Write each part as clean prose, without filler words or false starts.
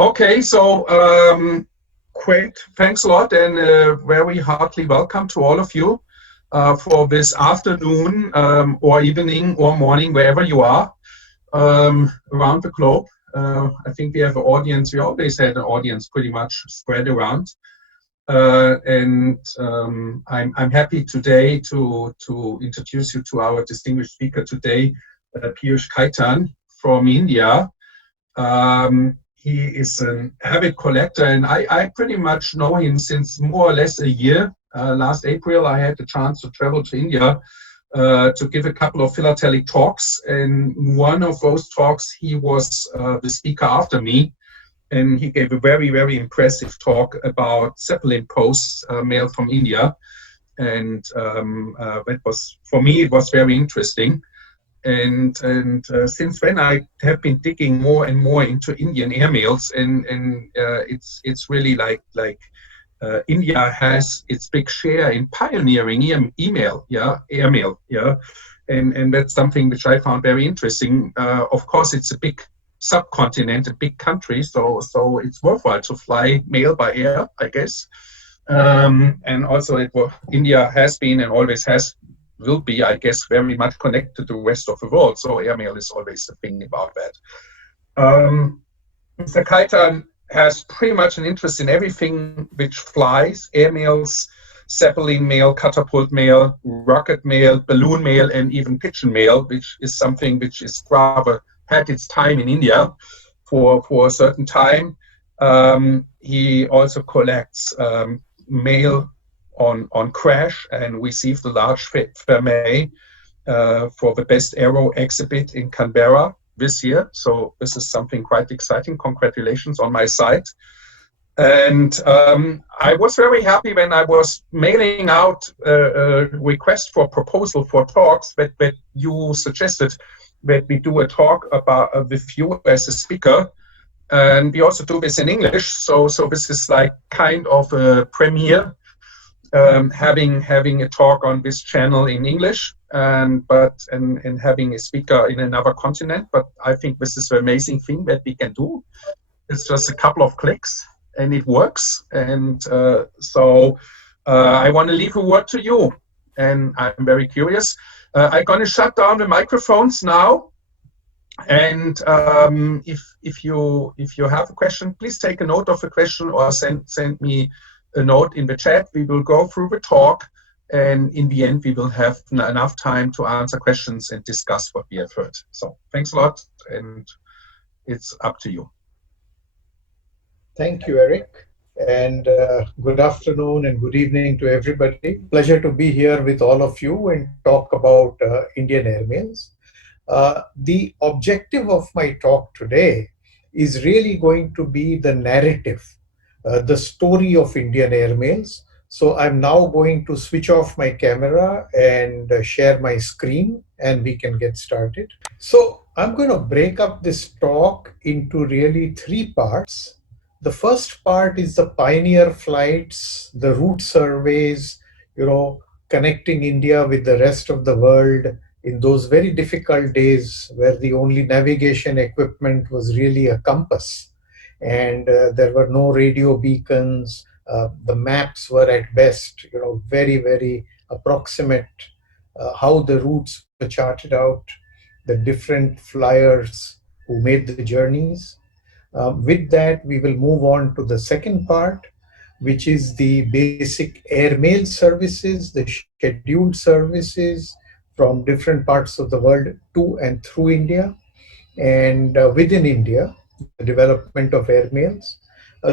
Okay, so great. Thanks a lot, and very heartily welcome to all of you for this afternoon or evening or morning, wherever you are around the globe. I think we have an audience. We always had an audience pretty much spread around. I'm happy today to introduce you to our distinguished speaker today, Piyush Khaitan from India. He is an avid collector, and I pretty much know him since more or less a year. Last April, I had the chance to travel to India to give a couple of philatelic talks, and one of those talks, he was the speaker after me, and he gave a very, very impressive talk about Zeppelin posts mailed from India, and that was, for me, it was very interesting. And since then, I have been digging more and more into Indian airmails, and it's really like India has its big share in pioneering airmail, and that's something which I found very interesting. Of course, it's a big subcontinent, a big country, so it's worthwhile to fly mail by air, I guess. And also, India has been and always will be, I guess, very much connected to the rest of the world. So airmail is always a thing about that. Mr. Khaitan has pretty much an interest in everything which flies: airmails, Zeppelin mail, catapult mail, rocket mail, balloon mail, and even pigeon mail, which is something which is rather had its time in India for a certain time. He also collects mail on crash and received a large Fermet for the Best Aero exhibit in Canberra this year. So this is something quite exciting. Congratulations on my side. And I was very happy when I was mailing out a request for proposal for talks that you suggested that we do a talk about with you as a speaker. And we also do this in English. So this is like kind of a premiere. Having a talk on this channel in English and having a speaker in another continent. But I think this is an amazing thing that we can do. It's just a couple of clicks and it works. And so I want to leave a word to you. And I'm very curious. I'm going to shut down the microphones now. And if you have a question, please take a note of the question or send me a note in the chat. We will go through the talk, and in the end, we will have enough time to answer questions and discuss what we have heard. So thanks a lot, and it's up to you. Thank you, Eric, and good afternoon and good evening to everybody. Pleasure to be here with all of you and talk about Indian airmails. The objective of my talk today is really going to be the narrative, the story of Indian airmails. So I'm now going to switch off my camera and share my screen, and we can get started. So I'm going to break up this talk into really three parts. The first part is the pioneer flights, the route surveys, connecting India with the rest of the world in those very difficult days where the only navigation equipment was really a compass. And there were no radio beacons. The maps were at best, very, very approximate. How the routes were charted out, the different flyers who made the journeys. With that, we will move on to the second part, which is the basic airmail services, the scheduled services from different parts of the world to and through India, and within India, the development of airmails.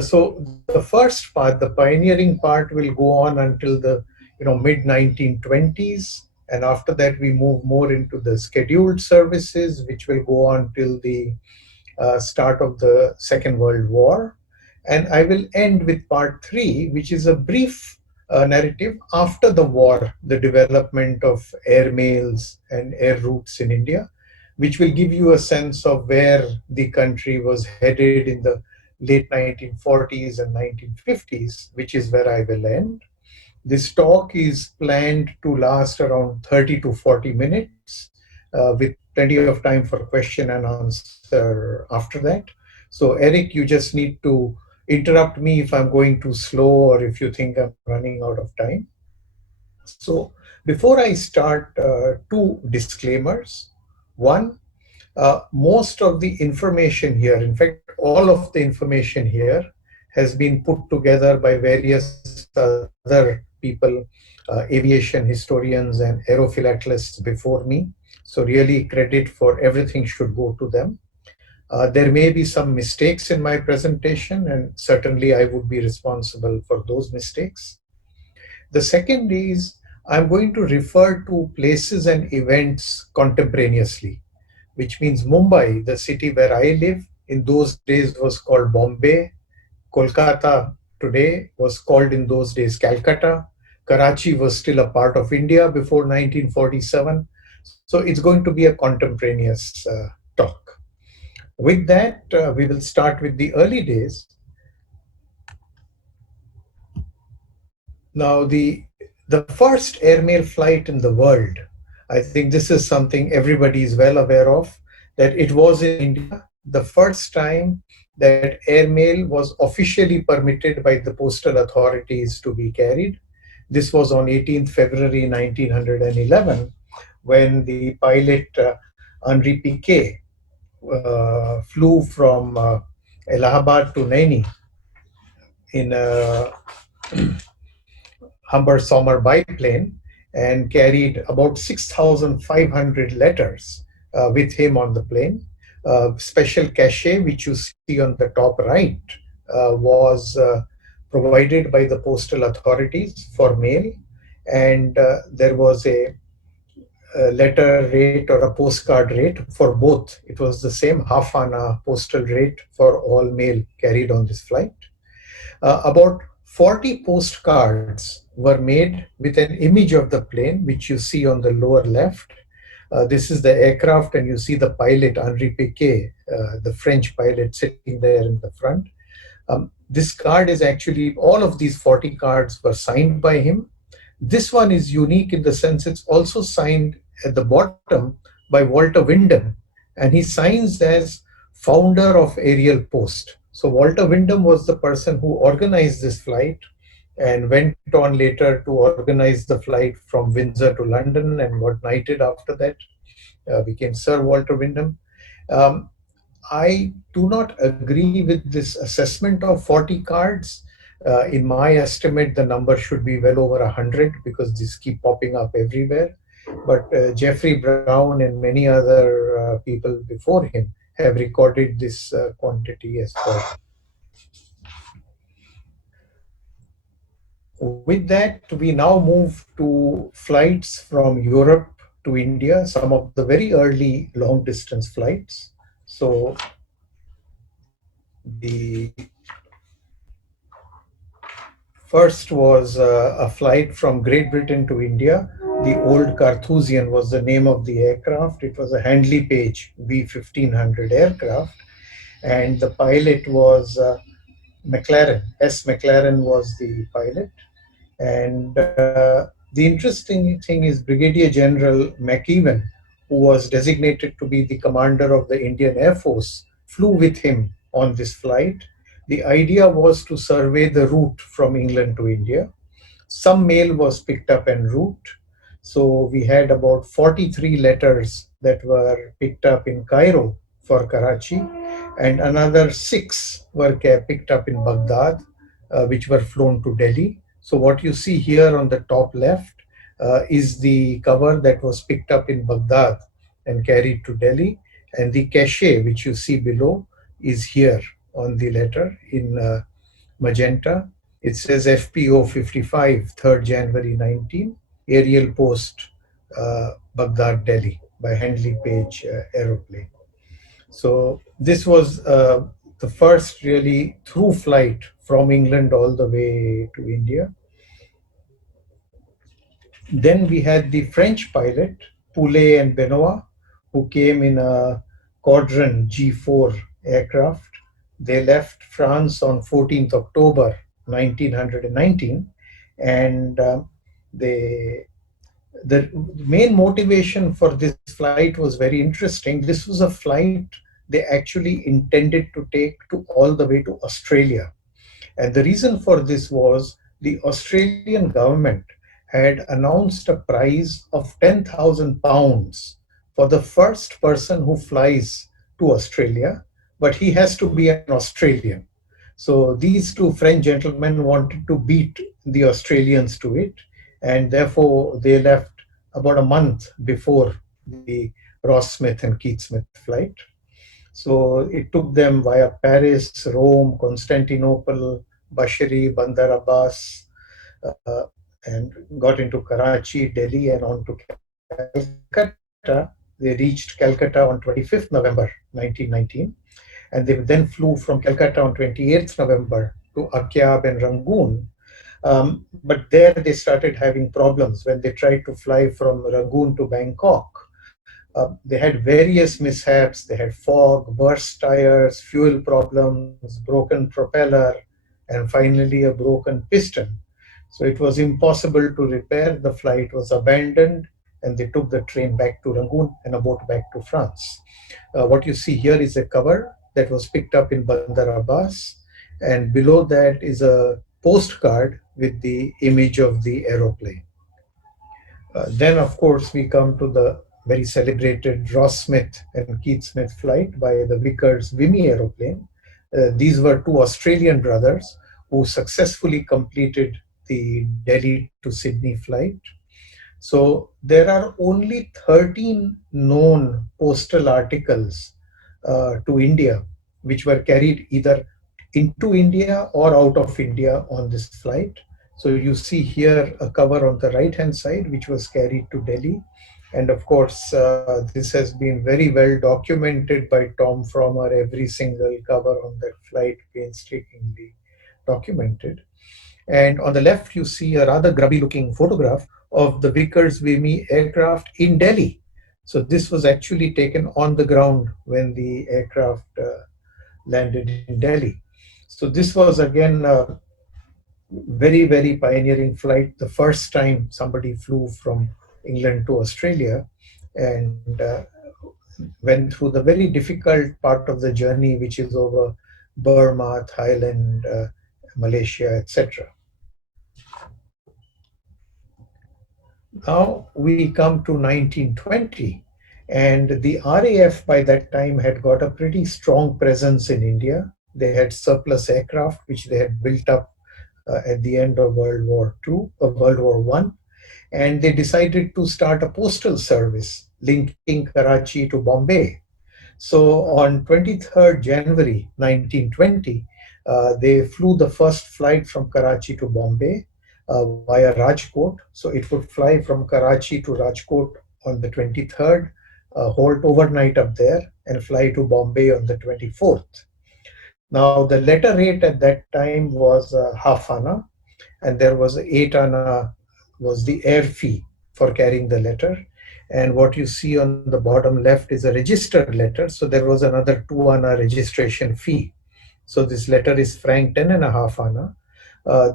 So the first part, the pioneering part, will go on until the mid-1920s, and after that we move more into the scheduled services, which will go on till the start of the Second World War. And I will end with part 3, which is a brief narrative after the war, the development of airmails and air routes in India, which will give you a sense of where the country was headed in the late 1940s and 1950s, which is where I will end. This talk is planned to last around 30 to 40 minutes with plenty of time for question and answer after that. So, Eric, you just need to interrupt me if I'm going too slow or if you think I'm running out of time. So, before I start, two disclaimers. One, most of the information here, in fact, all of the information here, has been put together by various other people, aviation historians and aerophilatellists before me. So, really, credit for everything should go to them. There may be some mistakes in my presentation, and certainly I would be responsible for those mistakes. The second is I'm going to refer to places and events contemporaneously, which means Mumbai, the city where I live, in those days was called Bombay. Kolkata today was called in those days Calcutta. Karachi was still a part of India before 1947. So it's going to be a contemporaneous talk. With that, we will start with the early days. Now, the first airmail flight in the world, I think this is something everybody is well aware of, that it was in India, the first time that airmail was officially permitted by the postal authorities to be carried. This was on 18th February 1911, when the pilot Henri Piquet flew from Allahabad to Naini in a Humber Sommer biplane and carried about 6,500 letters with him on the plane. Special cachet, which you see on the top right, was provided by the postal authorities for mail, and there was a letter rate or a postcard rate for both. It was the same half ana postal rate for all mail carried on this flight. About 40 postcards were made with an image of the plane, which you see on the lower left. This is the aircraft, and you see the pilot, Henri Piquet, the French pilot, sitting there in the front. This card is actually, all of these 40 cards were signed by him. This one is unique in the sense it's also signed at the bottom by Walter Wyndham, and he signs as founder of Aerial Post. So Walter Wyndham was the person who organized this flight and went on later to organize the flight from Windsor to London and got knighted after that, became Sir Walter Wyndham. Um, I do not agree with this assessment of 40 cards. In my estimate, the number should be well over 100 because these keep popping up everywhere. But Jeffrey Brown and many other people before him have recorded this quantity as well. With that, we now move to flights from Europe to India, some of the very early long distance flights. So the first was a flight from Great Britain to India. The old Carthusian was the name of the aircraft. It was a Handley Page V1500 aircraft, and the pilot was McLaren. S. McLaren was the pilot. And the interesting thing is Brigadier General McEwen, who was designated to be the commander of the Indian Air Force, flew with him on this flight. The idea was to survey the route from England to India. Some mail was picked up en route. So we had about 43 letters that were picked up in Cairo for Karachi, and another 6 were picked up in Baghdad, which were flown to Delhi. So what you see here on the top left is the cover that was picked up in Baghdad and carried to Delhi, and the cachet, which you see below, is here on the letter in magenta. It says FPO 55, 3rd January 19, Aerial Post, Baghdad, Delhi, by Handley Page aeroplane. So this was the first really through flight from England all the way to India. Then we had the French pilot, Poulet and Benoit, who came in a Caudron G4 aircraft. They left France on 14th October 1919, and the main motivation for this flight was very interesting. This was a flight they actually intended to take to all the way to Australia. And the reason for this was the Australian government had announced a prize of £10,000 for the first person who flies to Australia, but he has to be an Australian. So these two French gentlemen wanted to beat the Australians to it, and therefore they left about a month before the Ross Smith and Keith Smith flight. So it took them via Paris, Rome, Constantinople, Bashiri, Bandar Abbas, uh, and got into Karachi, Delhi, and on to Calcutta. They reached Calcutta on 25th November 1919, and they then flew from Calcutta on 28th November to Akyab and Rangoon. But there they started having problems when they tried to fly from Rangoon to Bangkok. They had various mishaps. They had fog, burst tires, fuel problems, broken propeller, and finally a broken piston. So it was impossible to repair. The flight was abandoned, and they took the train back to Rangoon and a boat back to France. What you see here is a cover that was picked up in Bandar Abbas, and below that is a postcard with the image of the aeroplane. Then, of course, we come to the very celebrated Ross Smith and Keith Smith flight by the Vickers Vimy aeroplane. These were two Australian brothers who successfully completed the Delhi to Sydney flight. So there are only 13 known postal articles to India which were carried either into India or out of India on this flight. So you see here a cover on the right hand side which was carried to Delhi. And of course, this has been very well documented by Tom Frommer, every single cover on that flight painstakingly documented. And on the left, you see a rather grubby looking photograph of the Vickers Vimy aircraft in Delhi. So this was actually taken on the ground when the aircraft landed in Delhi. So this was again a very, very pioneering flight, the first time somebody flew from England to Australia, and went through the very difficult part of the journey, which is over Burma, Thailand, Malaysia, etc. Now we come to 1920, and the RAF by that time had got a pretty strong presence in India. They had surplus aircraft which they had built up at the end of World War II, World War One, and they decided to start a postal service linking Karachi to Bombay. So on 23rd January 1920, they flew the first flight from Karachi to Bombay via Rajkot. So it would fly from Karachi to Rajkot on the 23rd, halt overnight up there, and fly to Bombay on the 24th. Now, the letter rate at that time was half anna, and there was 8 anna was the air fee for carrying the letter. And what you see on the bottom left is a registered letter. So there was another 2 anna registration fee. So this letter is frank 10.5 anna.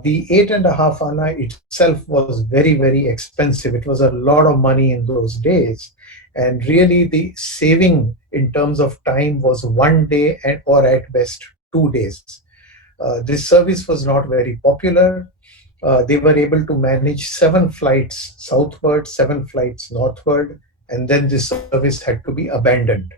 The 8.5 anna itself was very, very expensive. It was a lot of money in those days. And really, the saving in terms of time was 1 day or at best 2 days. This service was not very popular. They were able to manage 7 flights southward, 7 flights northward, and then this service had to be abandoned.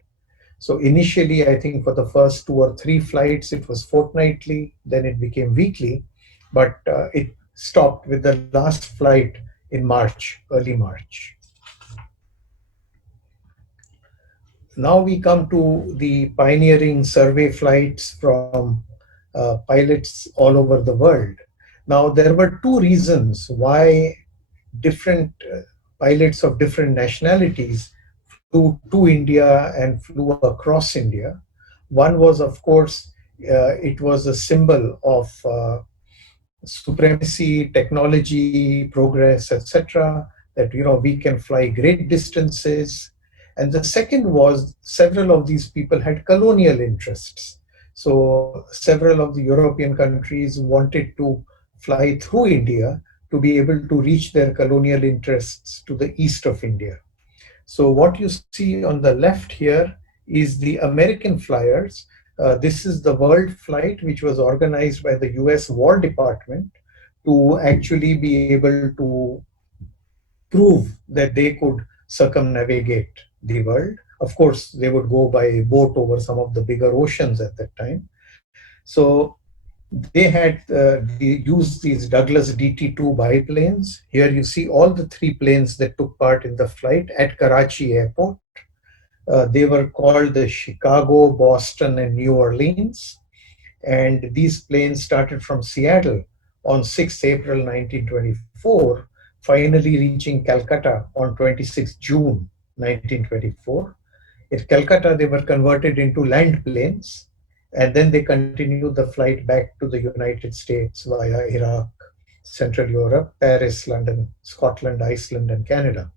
So initially, I think for the first 2 or 3 flights, it was fortnightly, then it became weekly, but it stopped with the last flight in March, early March. Now we come to the pioneering survey flights from pilots all over the world. Now, there were 2 reasons why different pilots of different nationalities flew to India and flew across India. One was, of course, it was a symbol of supremacy, technology, progress, etc. That we can fly great distances. And the second was several of these people had colonial interests. So several of the European countries wanted to fly through India to be able to reach their colonial interests to the east of India. So what you see on the left here is the American flyers. This is the world flight which was organized by the US War Department to actually be able to prove that they could circumnavigate the world. Of course, they would go by boat over some of the bigger oceans at that time. So they had used these Douglas DT-2 biplanes. Here you see all the three planes that took part in the flight at Karachi airport. They were called the Chicago, Boston, and New Orleans. And these planes started from Seattle on 6th April 1924, finally reaching Calcutta on 26th June 1924. At Calcutta, they were converted into land planes, and then they continued the flight back to the United States via Iraq, Central Europe, Paris, London, Scotland, Iceland, and Canada,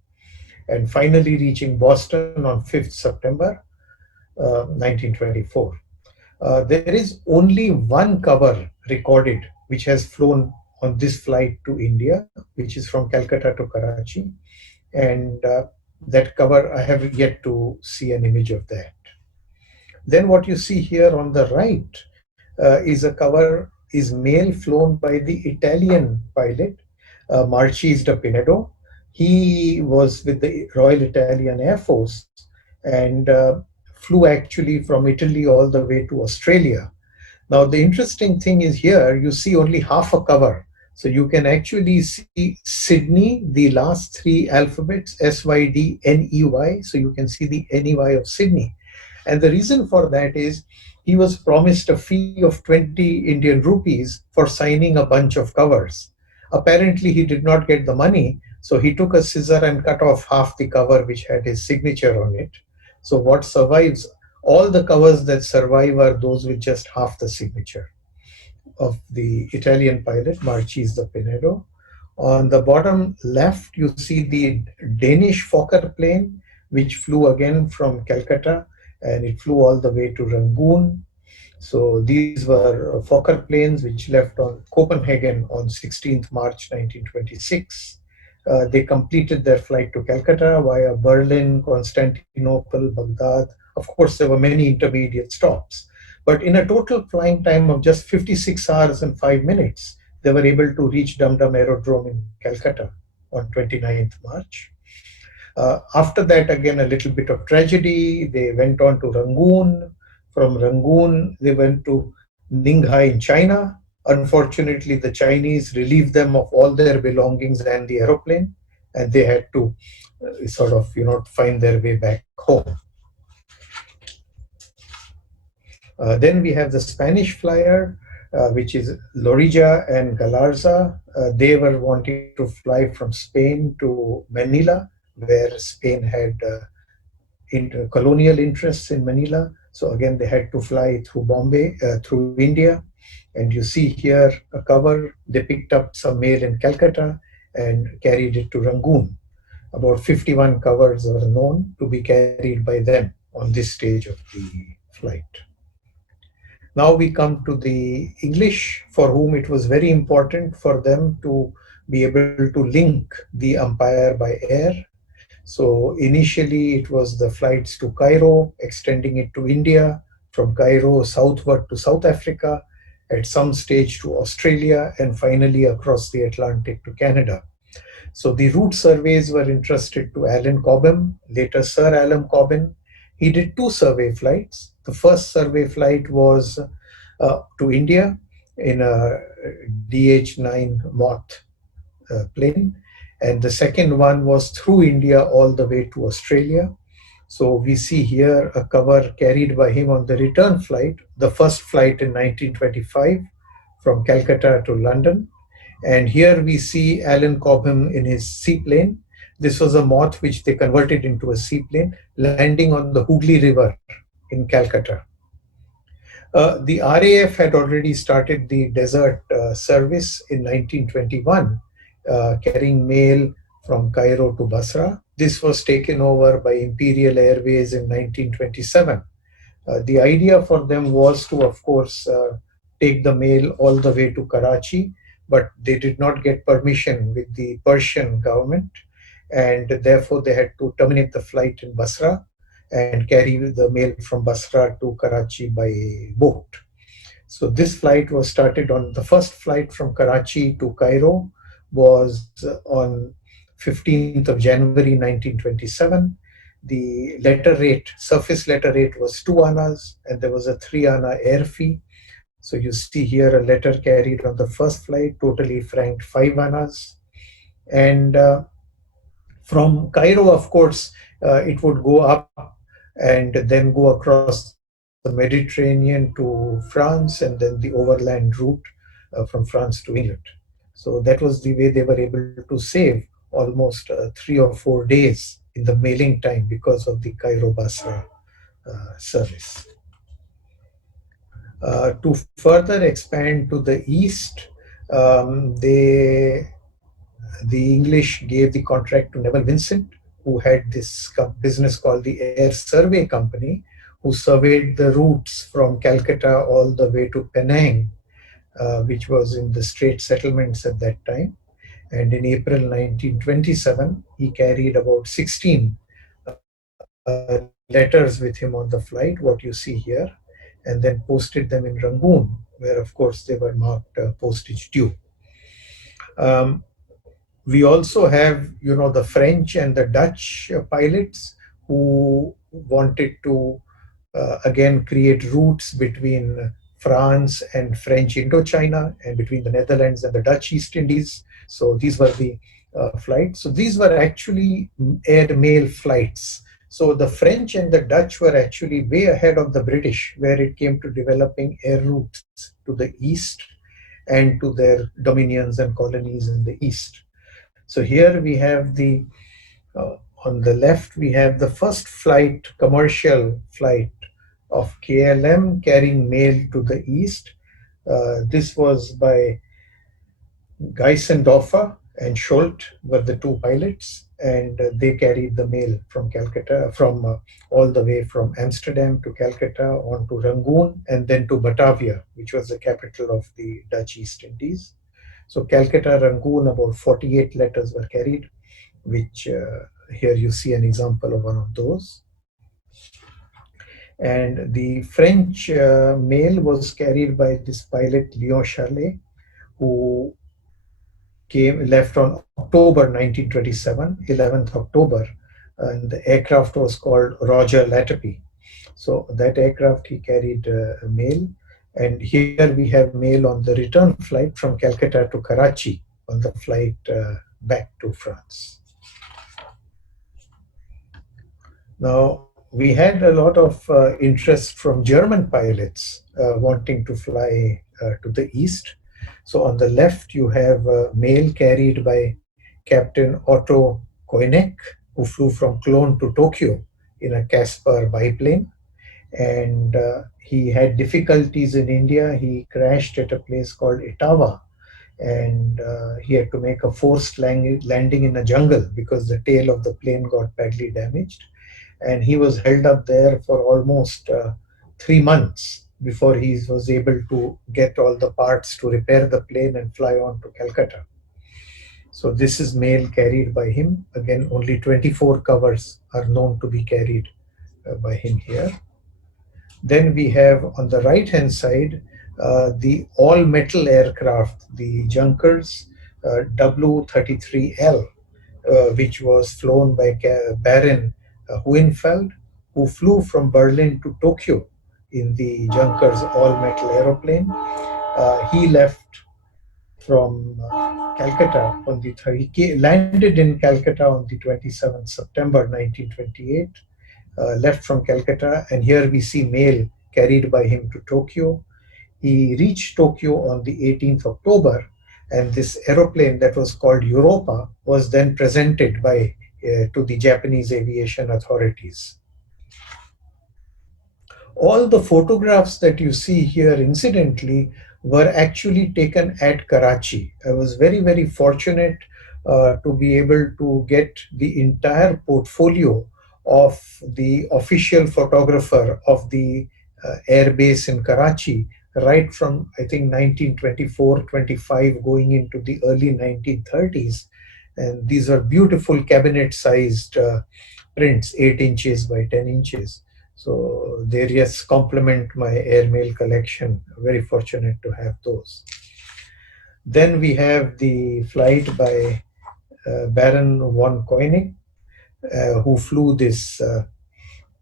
and finally reaching Boston on 5th September 1924. There is only one cover recorded which has flown on this flight to India, which is from Calcutta to Karachi. And that cover, I have yet to see an image of that. Then what you see here on the right is a cover, is male flown by the Italian pilot, Marchese da Pinedo. He was with the Royal Italian Air Force and flew actually from Italy all the way to Australia. Now, the interesting thing is here, you see only half a cover. So you can actually see Sydney, the last three alphabets, SYDNEY. So you can see the NEY of Sydney. And the reason for that is he was promised a fee of 20 Indian rupees for signing a bunch of covers. Apparently, he did not get the money. So he took a scissor and cut off half the cover, which had his signature on it. So what survives, all the covers that survive are those with just half the signature of the Italian pilot, Marchese da Pinedo. On the bottom left, you see the Danish Fokker plane, which flew again from Calcutta, and it flew all the way to Rangoon. So these were Fokker planes which left on Copenhagen on 16th March 1926. They completed their flight to Calcutta via Berlin, Constantinople, Baghdad. Of course, there were many intermediate stops. But in a total flying time of just 56 hours and 5 minutes, they were able to reach Dum Dum Aerodrome in Calcutta on 29th March. After that, again, a little bit of tragedy. They went on to Rangoon. From Rangoon, they went to Ninghai in China. Unfortunately, the Chinese relieved them of all their belongings and the aeroplane, and they had to sort of, find their way back home. Then we have the Spanish flyer, which is Lorija and Galarza. They were wanting to fly from Spain to Manila, where Spain had colonial interests in Manila. So again, they had to fly through Bombay, through India. And you see here a cover. They picked up some mail in Calcutta and carried it to Rangoon. About 51 covers are known to be carried by them on this stage of the flight. Now we come to the English, for whom it was very important for them to be able to link the empire by air. So initially it was the flights to Cairo, extending it to India, from Cairo southward to South Africa, at some stage to Australia, and finally across the Atlantic to Canada. So the route surveys were entrusted to Alan Cobham, later Sir Alan Cobham. He did two survey flights. The first survey flight was to India in a DH-9 Moth plane. And the second one was through India all the way to Australia. So we see here a cover carried by him on the return flight, the first flight in 1925 from Calcutta to London. And here we see Alan Cobham in his seaplane. This was a Moth which they converted into a seaplane, landing on the Hooghly River in Calcutta. The RAF had already started the desert service in 1921, carrying mail from Cairo to Basra. This was taken over by Imperial Airways in 1927. The idea for them was to, of course, take the mail all the way to Karachi, but they did not get permission with the Persian government, and therefore they had to terminate the flight in Basra. and carry the mail from Basra to Karachi by boat. So this flight was started on the first flight from Karachi to Cairo was on 15th of January 1927. The letter rate, surface letter rate was 2 annas, and there was a 3 anna air fee. So you see here a letter carried on the first flight, totally franked 5 annas. And from Cairo, of course, it would go up and then go across the Mediterranean to France, and then the overland route from France to England. So that was the way they were able to save almost 3 or 4 days in the mailing time because of the Cairo Basra service. To further expand to the east, the English gave the contract to Neville Vincent, who had this business called the Air Survey Company, who surveyed the routes from Calcutta all the way to Penang, which was in the Strait settlements at that time. And in April 1927, he carried about 16 letters with him on the flight, what you see here, and then posted them in Rangoon, where, of course, they were marked postage due. Um, we also have, the French and the Dutch pilots who wanted to again create routes between France and French Indochina and between the Netherlands and the Dutch East Indies. So these were the flights. So these were actually air mail flights. So the French and the Dutch were actually way ahead of the British where it came to developing air routes to the east and to their dominions and colonies in the east. So here we have on the left, we have the first flight, commercial flight of KLM carrying mail to the east. This was by Geisendorfer and Scholt were the two pilots, and they carried the mail from Calcutta, from all the way from Amsterdam to Calcutta on to Rangoon and then to Batavia, which was the capital of the Dutch East Indies. So Calcutta, Rangoon, about 48 letters were carried, which here you see an example of one of those. And the French mail was carried by this pilot Leon Charlet, who left on October 1927, 11th October, and the aircraft was called Roger Latapy. So that aircraft he carried mail, and here we have mail on the return flight from Calcutta to Karachi on the flight back to France. Now, we had a lot of interest from German pilots wanting to fly to the east. So on the left, you have mail carried by Captain Otto Koenig, who flew from Cologne to Tokyo in a Casper biplane. And he had difficulties in India. He crashed at a place called Etawah, and he had to make a forced landing in a jungle because the tail of the plane got badly damaged. And he was held up there for almost 3 months before he was able to get all the parts to repair the plane and fly on to Calcutta. So this is mail carried by him. Again, only 24 covers are known to be carried by him here. Then we have on the right hand side the all metal aircraft, the Junkers W-33L, which was flown by Baron Hohenfeld, who flew from Berlin to Tokyo in the Junkers all-metal aeroplane. He left from Calcutta on he landed in Calcutta on the 27th September 1928, left from Calcutta, and here we see mail carried by him to Tokyo. He reached Tokyo on the 18th October, and this aeroplane that was called Europa was then presented to the Japanese aviation authorities. All the photographs that you see here, incidentally, were actually taken at Karachi. I was very, very fortunate to be able to get the entire portfolio of the official photographer of the air base in Karachi, right from, I think, 1924-25 going into the early 1930s. And these are beautiful cabinet-sized prints, 8 inches by 10 inches. So they just complement my airmail collection. Very fortunate to have those. Then we have the flight by Baron von Koenig, who flew this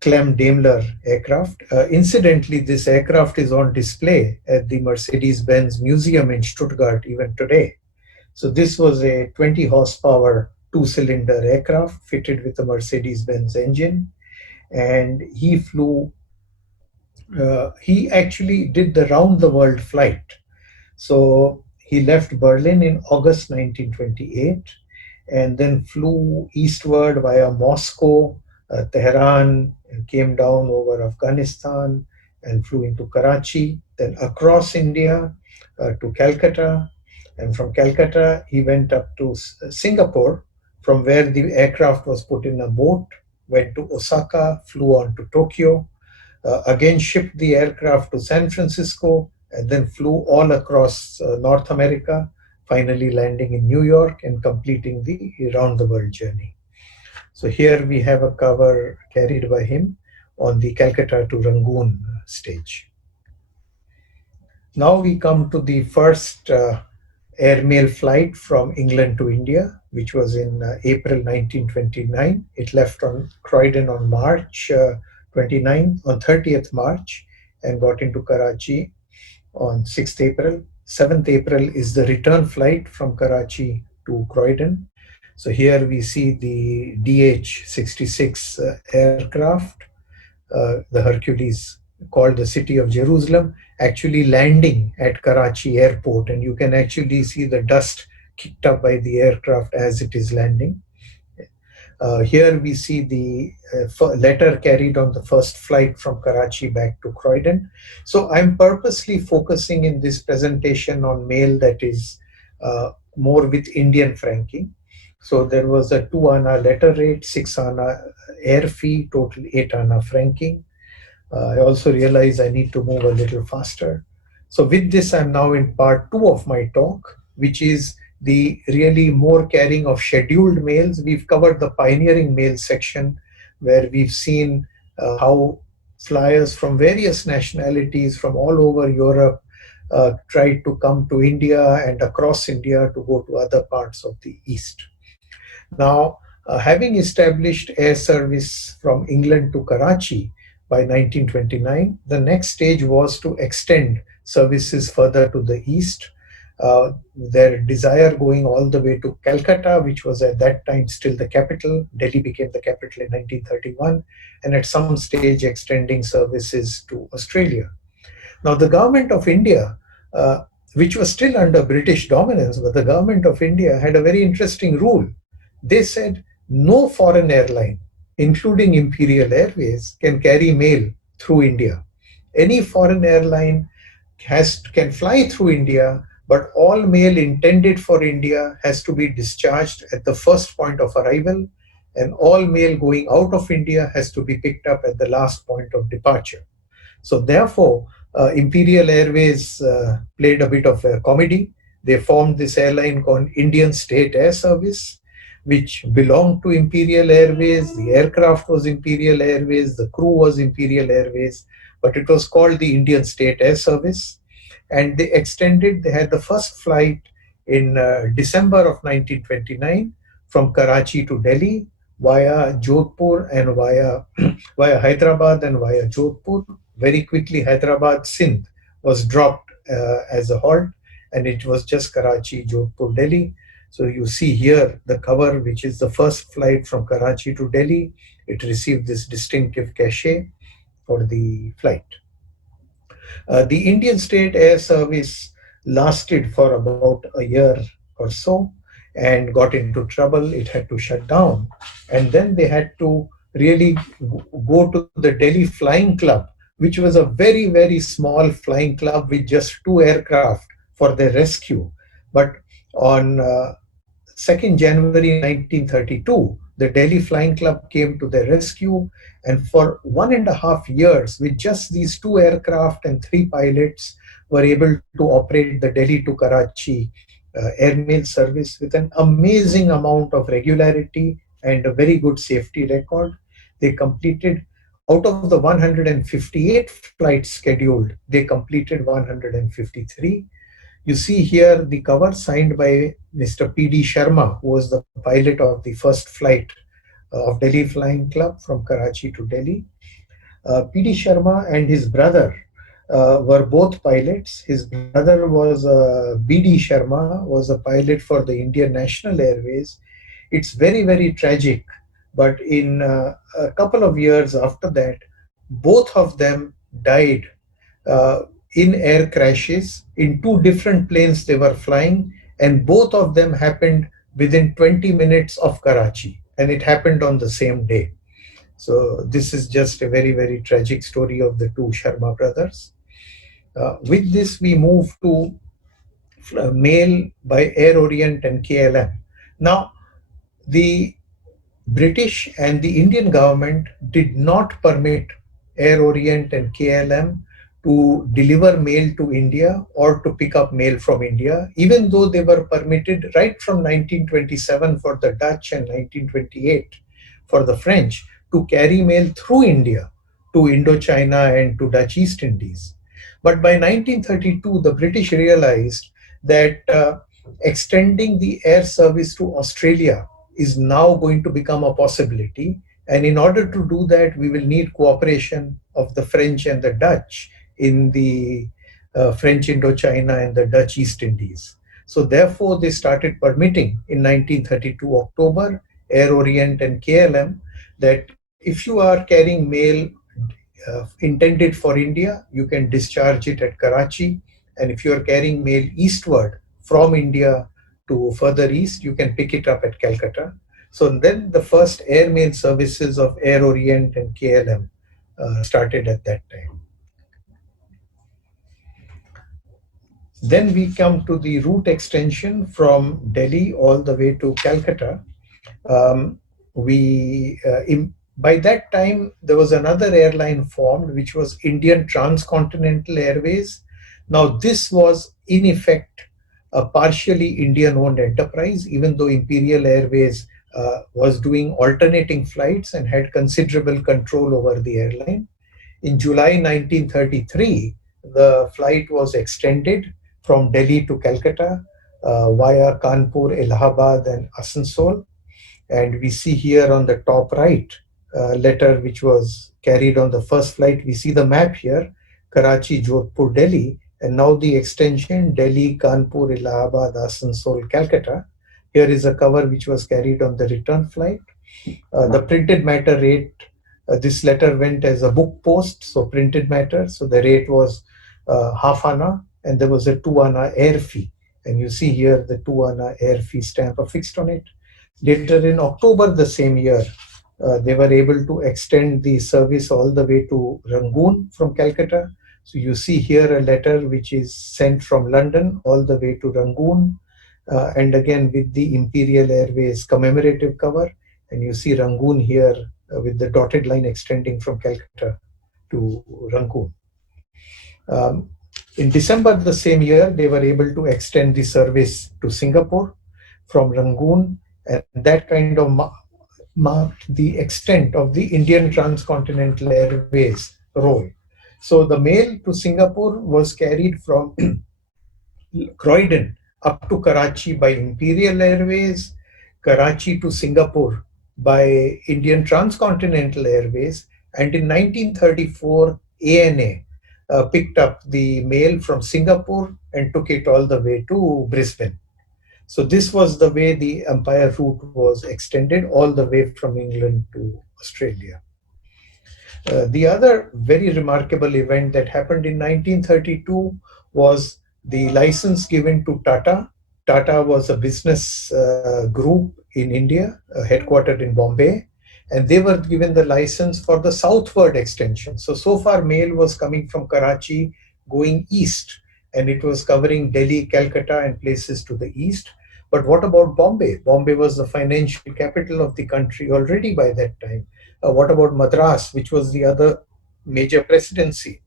Clem Daimler aircraft. Incidentally, this aircraft is on display at the Mercedes-Benz Museum in Stuttgart even today. So this was a 20 horsepower two-cylinder aircraft fitted with a Mercedes-Benz engine, and he actually did the round the world flight. So he left Berlin in August 1928 and then flew eastward via Moscow, Tehran, and came down over Afghanistan and flew into Karachi, then across India to Calcutta. And from Calcutta, he went up to Singapore, from where the aircraft was put in a boat, went to Osaka, flew on to Tokyo, again shipped the aircraft to San Francisco, and then flew all across North America, finally landing in New York and completing the round the world journey. So here we have a cover carried by him on the Calcutta to Rangoon stage. Now we come to the first airmail flight from England to India, which was in April 1929. It left on Croydon on March 29th, on 30th March, and got into Karachi on 6th April. 7th April is the return flight from Karachi to Croydon. So here we see the DH-66 aircraft, the Hercules, called the City of Jerusalem, actually landing at Karachi airport, and you can actually see the dust kicked up by the aircraft as it is landing. Here we see the letter carried on the first flight from Karachi back to Croydon. So I'm purposely focusing in this presentation on mail that is more with Indian franking. So there was a 2 anna letter rate, 6 anna air fee, total 8 anna franking. I also realize I need to move a little faster. So with this, I'm now in part 2 of my talk, which is the really more carrying of scheduled mails. We've covered the pioneering mail section, where we've seen how flyers from various nationalities from all over Europe tried to come to India and across India to go to other parts of the East. Now, having established air service from England to Karachi by 1929, the next stage was to extend services further to the east. Their desire going all the way to Calcutta, which was at that time still the capital. Delhi became the capital in 1931, and at some stage extending services to Australia. Now, the government of India, which was still under British dominance, but the government of India had a very interesting rule. They said no foreign airline, including Imperial Airways, can carry mail through India. Any foreign airline can fly through India, but all mail intended for India has to be discharged at the first point of arrival, and all mail going out of India has to be picked up at the last point of departure. So therefore, Imperial Airways played a bit of a comedy. They formed this airline called Indian State Air Service, which belonged to Imperial Airways. The aircraft was Imperial Airways, the crew was Imperial Airways, but it was called the Indian State Air Service. And they had the first flight in December of 1929 from Karachi to Delhi via Jodhpur and via Hyderabad and via Jodhpur. Very quickly, Hyderabad, Sindh was dropped as a halt, and it was just Karachi, Jodhpur, Delhi. So you see here the cover, which is the first flight from Karachi to Delhi. It received this distinctive cachet for the flight. The Indian State Air Service lasted for about a year or so and got into trouble. It had to shut down. And then they had to really go to the Delhi Flying Club, which was a very, very small flying club with just 2 aircraft for their rescue. But on 2nd January 1932, the Delhi Flying Club came to their rescue, and for 1.5 years, with just these 2 aircraft and 3 pilots, were able to operate the Delhi to Karachi airmail service with an amazing amount of regularity, and a very good safety record. They completed, out of the 158 flights scheduled, they completed 153. You see here the cover signed by Mr. P.D. Sharma, who was the pilot of the first flight of Delhi Flying Club from Karachi to Delhi. P.D. Sharma and his brother were both pilots. His brother was B.D. Sharma, was a pilot for the Indian National Airways. It's very, very tragic, but in a couple of years after that, both of them died uh, in air crashes in two different planes they were flying, and both of them happened within 20 minutes of Karachi, and it happened on the same day. So this is just a very, very tragic story of the two Sharma brothers. With this, we move to mail by Air Orient and KLM. Now, the British and the Indian government did not permit Air Orient and KLM to deliver mail to India or to pick up mail from India, even though they were permitted right from 1927 for the Dutch and 1928 for the French to carry mail through India to Indochina and to Dutch East Indies. But by 1932, the British realized that extending the air service to Australia is now going to become a possibility. And in order to do that, we will need cooperation of the French and the Dutch in the French Indochina and the Dutch East Indies. So therefore, they started permitting in 1932 October, Air Orient and KLM, that if you are carrying mail intended for India, you can discharge it at Karachi. And if you are carrying mail eastward from India to further east, you can pick it up at Calcutta. So then the first airmail services of Air Orient and KLM started at that time. Then we come to the route extension from Delhi all the way to Calcutta. Um, by that time there was another airline formed, which was Indian Transcontinental Airways. Now this was in effect a partially Indian owned enterprise, even though Imperial Airways was doing alternating flights and had considerable control over the airline. In July 1933, the flight was extended from Delhi to Calcutta via Kanpur, Allahabad, and Asansol. And we see here on the top right letter which was carried on the first flight. We see the map here: Karachi, Jodhpur, Delhi, and now the extension Delhi, Kanpur, Allahabad, Asansol, Calcutta. Here is a cover which was carried on the return flight. The printed matter rate, this letter went as a book post, so printed matter. So the rate was half anna, and there was a 2 anna air fee. And you see here the 2 anna air fee stamp affixed on it. Later in October the same year, they were able to extend the service all the way to Rangoon from Calcutta. So you see here a letter which is sent from London all the way to Rangoon, and again with the Imperial Airways commemorative cover. And you see Rangoon here with the dotted line extending from Calcutta to Rangoon. In December the same year, they were able to extend the service to Singapore from Rangoon, and that kind of marked the extent of the Indian Transcontinental Airways role. So the mail to Singapore was carried from Croydon up to Karachi by Imperial Airways, Karachi to Singapore by Indian Transcontinental Airways, and in 1934, ANA picked up the mail from Singapore and took it all the way to Brisbane. So this was the way the Empire route was extended all the way from England to Australia. The other very remarkable event that happened in 1932 was the license given to Tata. Tata was a business group in India, headquartered in Bombay, and they were given the license for the southward extension. So far mail was coming from Karachi going east, and it was covering Delhi, Calcutta, and places to the east. But what about Bombay? Bombay was the financial capital of the country already by that time. What about Madras, which was the other major presidency?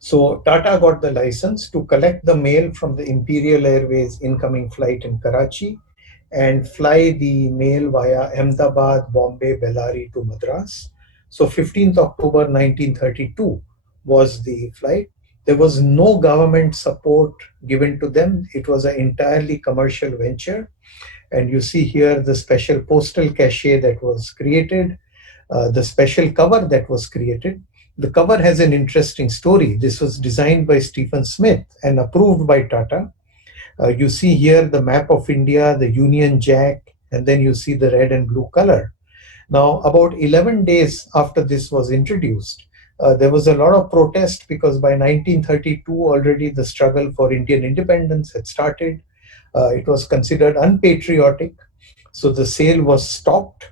So Tata got the license to collect the mail from the Imperial Airways incoming flight in Karachi and fly the mail via Ahmedabad, Bombay, Bellary to Madras. So 15th October 1932 was the flight. There was no government support given to them. It was an entirely commercial venture. And you see here the special postal cachet that was created, the special cover that was created. The cover has an interesting story. This was designed by Stephen Smith and approved by Tata. You see here the map of India, the Union Jack, and then you see the red and blue color. Now, about 11 days after this was introduced, there was a lot of protest because by 1932 already the struggle for Indian independence had started. It was considered unpatriotic, so the sale was stopped.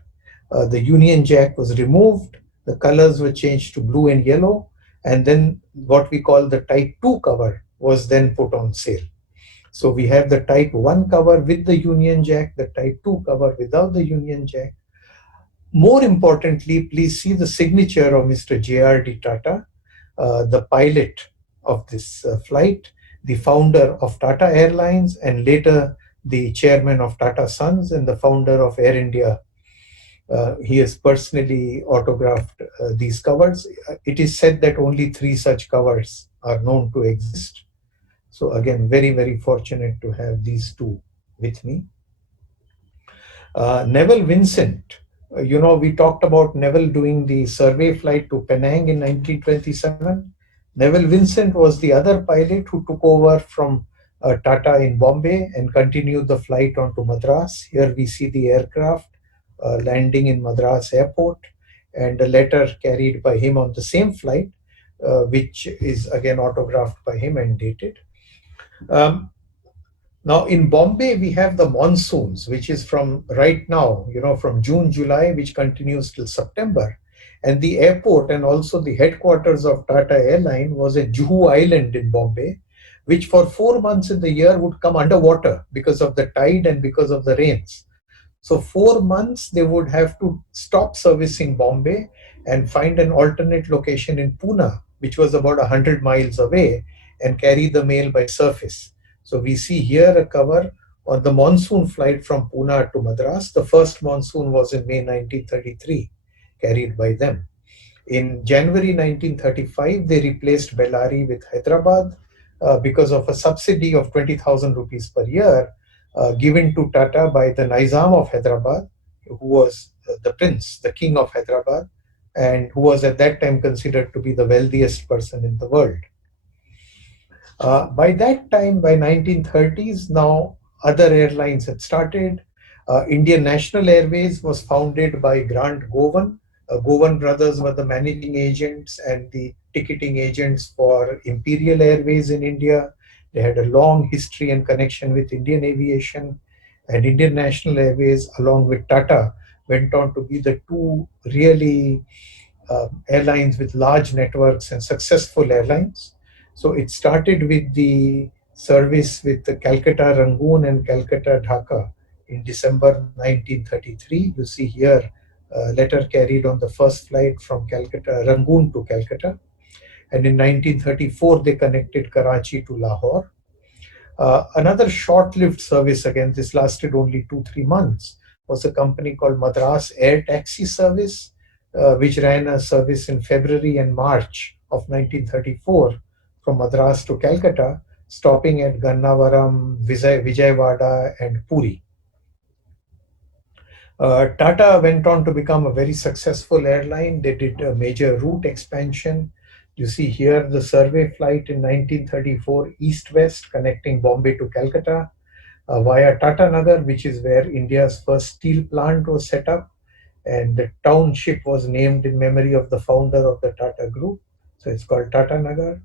The Union Jack was removed, the colors were changed to blue and yellow, and then what we call the Type 2 cover was then put on sale. So we have the Type 1 cover with the Union Jack, the Type 2 cover without the Union Jack. More importantly, please see the signature of Mr. J.R.D. Tata, the pilot of this flight, the founder of Tata Airlines, and later the chairman of Tata Sons and the founder of Air India. He has personally autographed these covers. It is said that only 3 such covers are known to exist. So again, very, very fortunate to have these two with me. Neville Vincent, we talked about Neville doing the survey flight to Penang in 1927. Neville Vincent was the other pilot who took over from Tata in Bombay and continued the flight on to Madras. Here we see the aircraft landing in Madras airport and a letter carried by him on the same flight, which is again autographed by him and dated. Um, Now in Bombay, we have the monsoons, which is from right now, from June, July, which continues till September. And the airport and also the headquarters of Tata Airline was at Juhu Island in Bombay, which for 4 months in the year would come underwater because of the tide and because of the rains. So 4 months they would have to stop servicing Bombay and find an alternate location in Pune, which was about 100 miles away, and carry the mail by surface. So we see here a cover on the monsoon flight from Pune to Madras. The first monsoon was in May 1933, carried by them. In January 1935, they replaced Bellary with Hyderabad because of a subsidy of 20,000 rupees per year given to Tata by the Nizam of Hyderabad, who was the prince, the king of Hyderabad, and who was at that time considered to be the wealthiest person in the world. By that time, by 1930s, now other airlines had started. Indian National Airways was founded by Grant Govan. Govan brothers were the managing agents and the ticketing agents for Imperial Airways in India. They had a long history and connection with Indian aviation. And Indian National Airways, along with Tata, went on to be the two really airlines with large networks and successful airlines. So it started with the service with the Calcutta Rangoon and Calcutta Dhaka in December 1933. You see here a letter carried on the first flight from Calcutta Rangoon to Calcutta. And in 1934, they connected Karachi to Lahore. Another short-lived service, again, this lasted only 2-3 months, was a company called Madras Air Taxi Service, which ran a service in February and March of 1934 from Madras to Calcutta, stopping at Gannavaram, Vijayawada, and Puri. Tata went on to become a very successful airline. They did a major route expansion. You see here the survey flight in 1934 east-west connecting Bombay to Calcutta via Tata Nagar, which is where India's first steel plant was set up. And the township was named in memory of the founder of the Tata Group. So it's called Tata Nagar.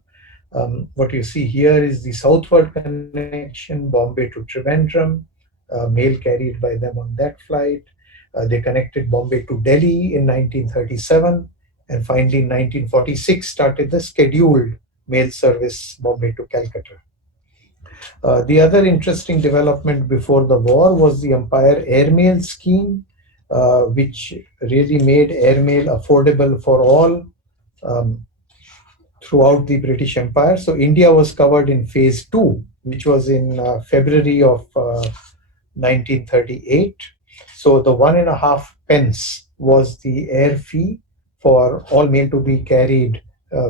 What you see here is the southward connection, Bombay to Trivandrum, mail carried by them on that flight. They connected Bombay to Delhi in 1937, and finally in 1946 started the scheduled mail service Bombay to Calcutta. The other interesting development before the war was the Empire Airmail Scheme, which really made airmail affordable for all throughout the British Empire. So India was covered in phase 2, which was in February of 1938. So the 1.5 pence was the air fee for all mail to be carried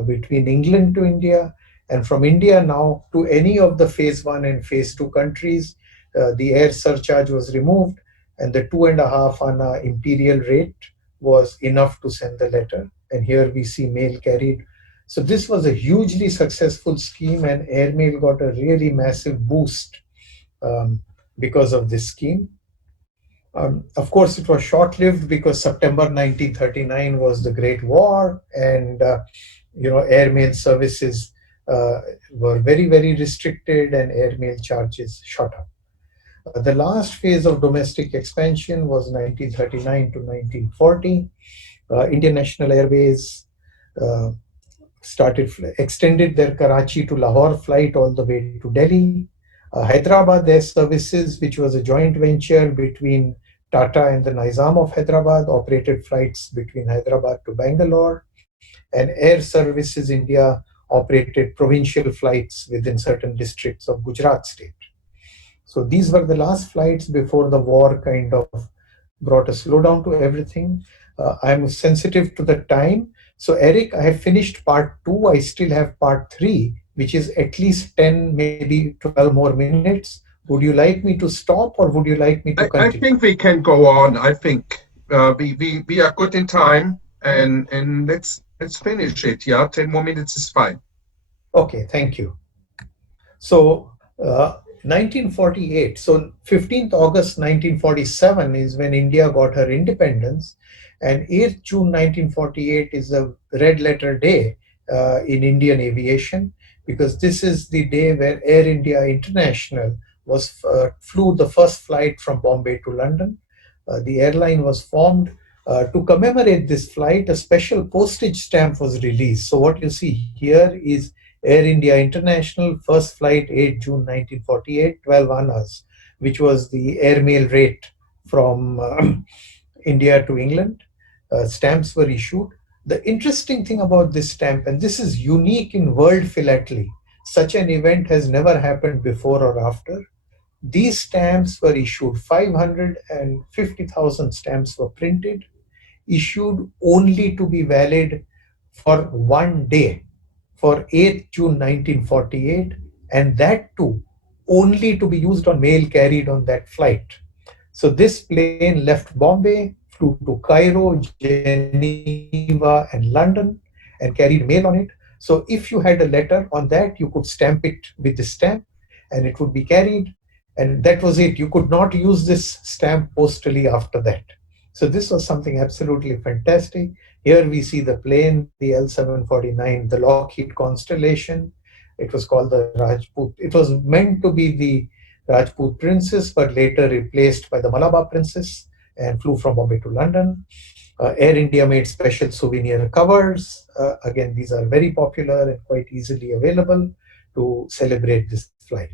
between England to India, and from India now to any of the phase one and phase two countries. The air surcharge was removed, and the 2.5 anna imperial rate was enough to send the letter. And here we see mail carried. So this was a hugely successful scheme, and airmail got a really massive boost um, because of this scheme. Of course, it was short lived because September 1939 was the Great War, and airmail services uh, were very, very restricted, and airmail charges shot up. The last phase of domestic expansion was 1939 to 1940. Indian National Airways uh, extended their Karachi to Lahore flight all the way to Delhi. Hyderabad Air Services, which was a joint venture between Tata and the Nizam of Hyderabad, operated flights between Hyderabad to Bangalore, and Air Services India operated provincial flights within certain districts of Gujarat state. So these were the last flights before the war kind of brought a slowdown to everything. I'm sensitive to the time. So, Eric, I have finished part two. I still have part three, which is at least 10, maybe 12 more minutes. Would you like me to stop, or would you like me to I continue? think we can go on. I think we are good in time, and let's finish it. Yeah, 10 more minutes is fine. Okay, thank you. So, 1948, so 15th August 1947 is when India got her independence, and 8th June 1948 is the red letter day in Indian aviation, because this is the day where Air India International flew the first flight from Bombay to London. The airline was formed. To commemorate this flight, a special postage stamp was released. So, what you see here is Air India International, first flight 8 June 1948, 12 hours, which was the airmail rate from India to England. Stamps were issued. The interesting thing about this stamp, and this is unique in world philately, such an event has never happened before or after. These stamps were issued, 550,000 stamps were printed, issued only to be valid for one day, for 8th June 1948, and that too only to be used on mail carried on that flight. So this plane left Bombay, flew to Cairo, Geneva, and London, and carried mail on it. So if you had a letter on that, you could stamp it with the stamp, and it would be carried, and that was it. You could not use this stamp postally after that. So this was something absolutely fantastic. Here we see the plane, the L749, the Lockheed Constellation. It was called the Rajput. It was meant to be the Rajput Princess, but later replaced by the Malabar Princess, and flew from Bombay to London. Air India made special souvenir covers. Again, these are very popular and quite easily available to celebrate this flight.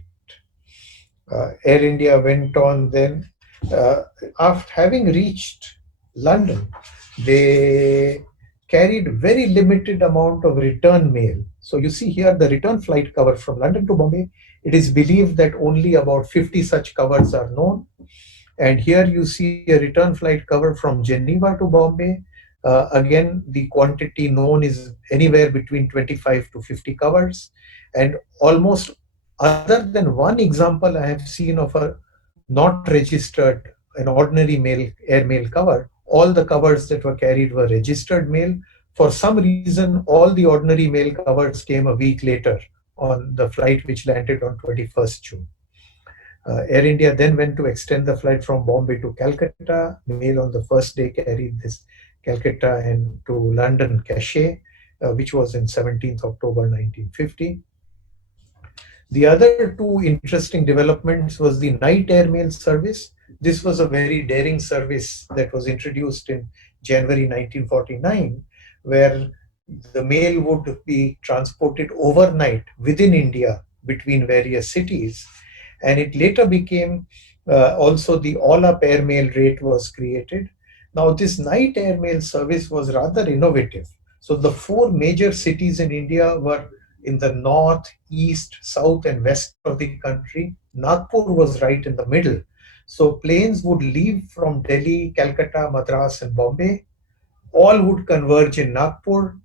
Air India went on then. Uh, After having reached London, they carried very limited amount of return mail. So you see here the return flight cover from London to Bombay. It is believed that only about 50 such covers are known. And here you see a return flight cover from Geneva to Bombay. Again, the quantity known is anywhere between 25 to 50 covers. And almost, other than one example I have seen of a not registered, an ordinary mail, airmail cover, all the covers that were carried were registered mail. For some reason, all the ordinary mail covers came a week later on the flight which landed on 21st June. Air India then went to extend the flight from Bombay to Calcutta. Mail on the first day carried this Calcutta and to London cachet, which was in 17th October 1950. The other two interesting developments was the night airmail service. This was a very daring service that was introduced in January 1949, where the mail would be transported overnight within India between various cities. And it later became also the all-up airmail rate was created. Now, this night airmail service was rather innovative. So the four major cities in India were in the north, east, south, and west of the country. Nagpur was right in the middle. So planes would leave from Delhi, Calcutta, Madras, and Bombay. All would converge in Nagpur.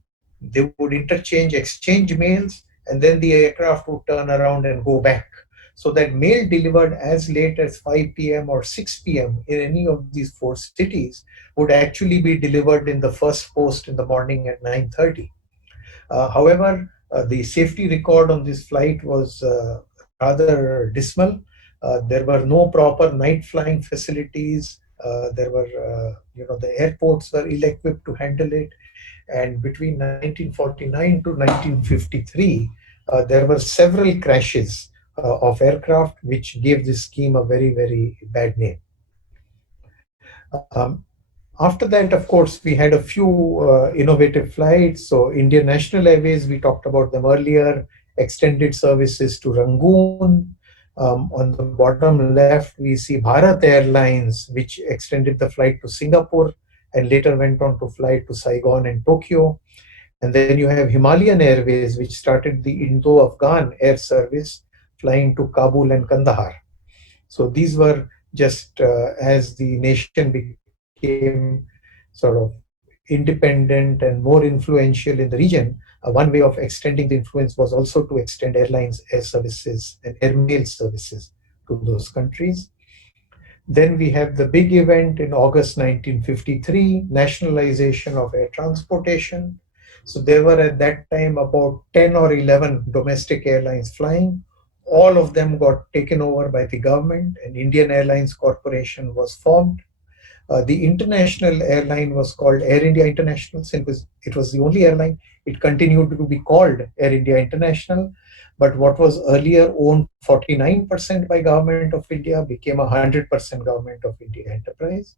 They would interchange, exchange mails, and then the aircraft would turn around and go back. So that mail delivered as late as 5 p.m. or 6 p.m. in any of these four cities would actually be delivered in the first post in the morning at 9:30. However, the safety record on this flight was rather dismal. There were no proper night flying facilities. There were, the airports were ill-equipped to handle it. And between 1949 to 1953, there were several crashes of aircraft, which gave this scheme a very, very bad name. Um, After that, of course, we had a few innovative flights. So Indian National Airways, we talked about them earlier, extended services to Rangoon. On the bottom left, we see Bharat Airlines, which extended the flight to Singapore and later went on to fly to Saigon and Tokyo. And then you have Himalayan Airways, which started the Indo-Afghan air service, flying to Kabul and Kandahar. So these were just as the nation became sort of independent and more influential in the region, one way of extending the influence was also to extend airlines, air services, and airmail services to those countries. Then we have the big event in August 1953, nationalization of air transportation. So there were at that time about 10 or 11 domestic airlines flying. All of them got taken over by the government, and Indian Airlines Corporation was formed. The international airline was called Air India International. Since it was the only airline, it continued to be called Air India International. But what was earlier owned 49% by Government of India became 100% Government of India enterprise.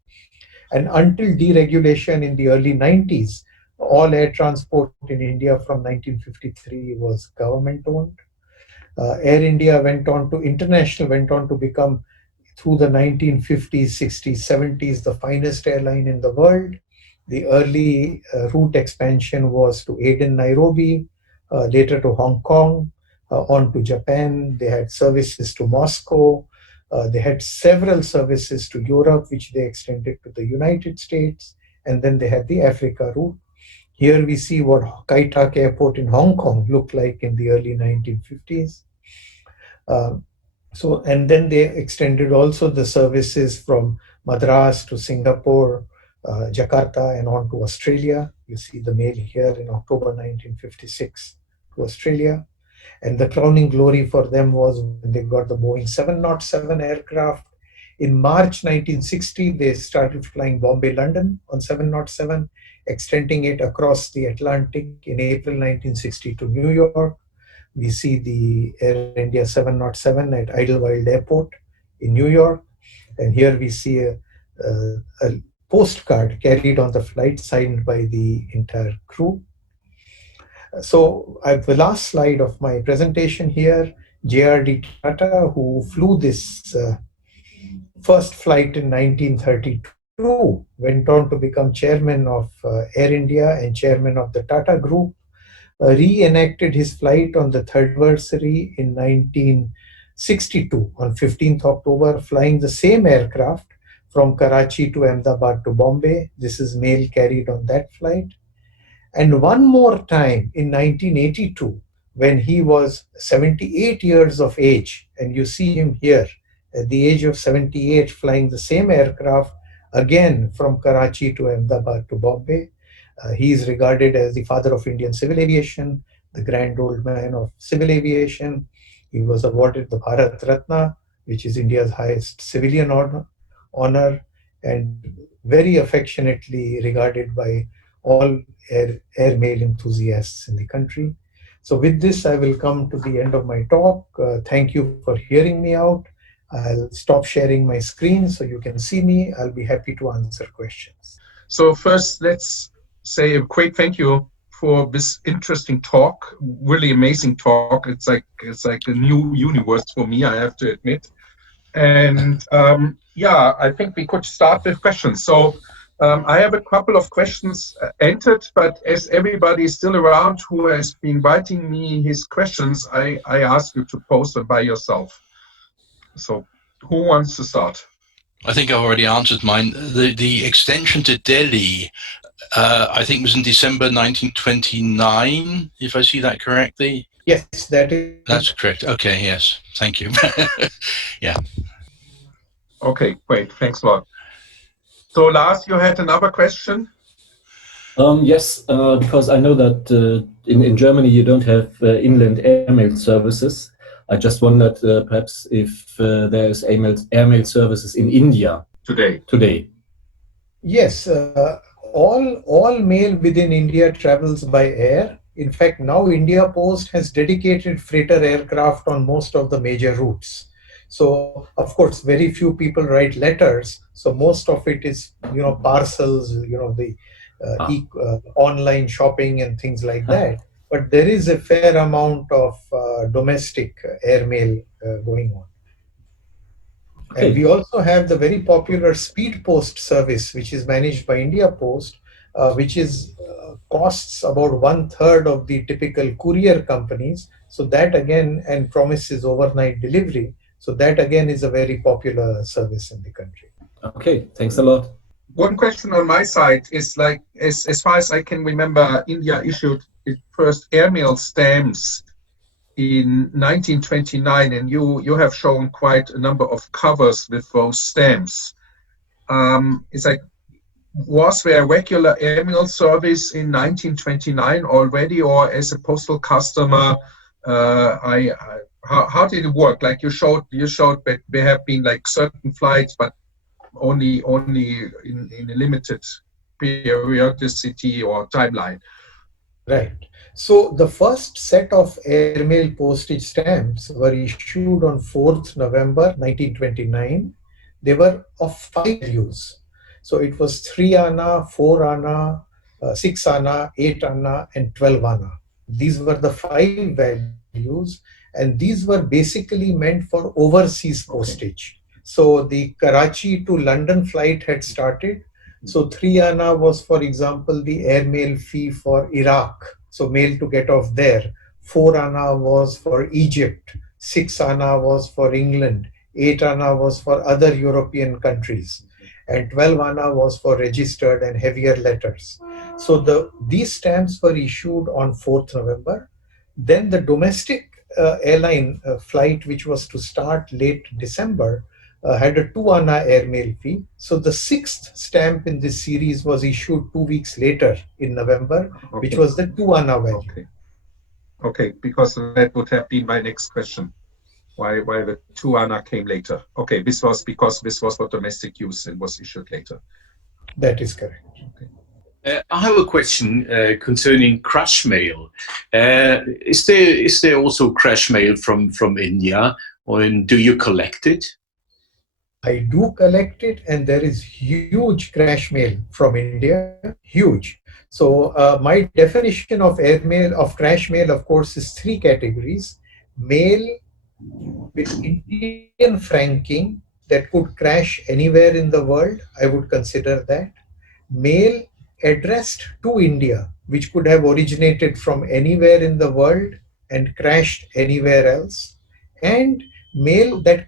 And until deregulation in the early 90s, all air transport in India from 1953 was government owned. Air India went on to become through the 1950s, 60s, 70s, the finest airline in the world. The early route expansion was to Aden, Nairobi, later to Hong Kong, on to Japan. They had services to Moscow. They had several services to Europe, which they extended to the United States. And then they had the Africa route. Here we see what Kai Tak Airport in Hong Kong looked like in the early 1950s. And then they extended also the services from Madras to Singapore, Jakarta, and on to Australia. You see the mail here in October 1956 to Australia. And the crowning glory for them was when they got the Boeing 707 aircraft. In March 1960, they started flying Bombay-London on 707, extending it across the Atlantic in April 1960 to New York. We see the Air India 707 at Idlewild Airport in New York. And here we see a postcard carried on the flight signed by the entire crew. So I have the last slide of my presentation here. J.R.D. Tata, who flew this first flight in 1932, went on to become chairman of Air India and chairman of the Tata Group, reenacted his flight on the third anniversary in 1962 on 15th October, flying the same aircraft from Karachi to Ahmedabad to Bombay. This is mail carried on that flight. And one more time in 1982, when he was 78 years of age, and you see him here at the age of 78 flying the same aircraft again from Karachi to Ahmedabad to Bombay. He is regarded as the father of Indian civil aviation, the grand old man of civil aviation. He was awarded the Bharat Ratna, which is India's highest civilian honor, and very affectionately regarded by all air mail enthusiasts in the country. So with this, I will come to the end of my talk. Thank you for hearing me out. I'll stop sharing my screen so you can see me. I'll be happy to answer questions. So first, let's say a quick thank you for this interesting talk, really amazing talk. It's like a new universe for me, I have to admit. And yeah, I think we could start with questions. So I have a couple of questions entered, but as everybody is still around who has been writing me his questions, I ask you to post them by yourself. So who wants to start? I think I've already answered mine. The extension to Delhi, I think, was in December 1929, if I see that correctly. Yes, that is That's correct. Okay, yes. Thank you. Yeah. Okay, great. Thanks a lot. So Lars, you had another question? Yes, because I know that in Germany you don't have inland airmail services. I just wondered perhaps if there is airmail services in India today. Yes, all mail within India travels by air. In fact, now India Post has dedicated freighter aircraft on most of the major routes. So, of course, very few people write letters. So most of it is, parcels, the online shopping and things like that. But there is a fair amount of domestic airmail going on. And we also have the very popular Speed Post service, which is managed by India Post, which is costs about 1/3 of the typical courier companies. So that again, and promises overnight delivery. So that again is a very popular service in the country. Okay, thanks a lot. One question on my side is like, as far as I can remember, India issued its first airmail stamps in 1929, and you have shown quite a number of covers with those stamps. It's like, was there a regular airmail service in 1929 already, or as a postal customer, how did it work? Like you showed that there have been like certain flights, but only in a limited periodicity or timeline. Right. So the first set of airmail postage stamps were issued on 4th November 1929. They were of 5 values. So it was 3 anna, 4 anna, 6 anna, 8 anna, and 12 anna. These were the 5 values, and these were basically meant for overseas postage. So the Karachi to London flight had started. So 3 anna was, for example, the airmail fee for Iraq. So mail to get off there. 4 anna was for Egypt. 6 anna was for England. 8 anna was for other European countries. And 12 anna was for registered and heavier letters. So these stamps were issued on 4th November. Then the domestic airline flight, which was to start late December, had a 2 anna airmail fee. So the sixth stamp in this series was issued 2 weeks later in November, which was the 2 anna value. Okay, because that would have been my next question. Why the 2 anna came later? Okay, this was because this was for domestic use and was issued later. That is correct. Okay. I have a question concerning crash mail. Is there also crash mail from India, and do you collect it? I do collect it, and there is huge crash mail from India, huge. So my definition of crash mail, of course, is 3 categories: mail with Indian franking that could crash anywhere in the world. I would consider that. Mail addressed to India, which could have originated from anywhere in the world and crashed anywhere else, and mail that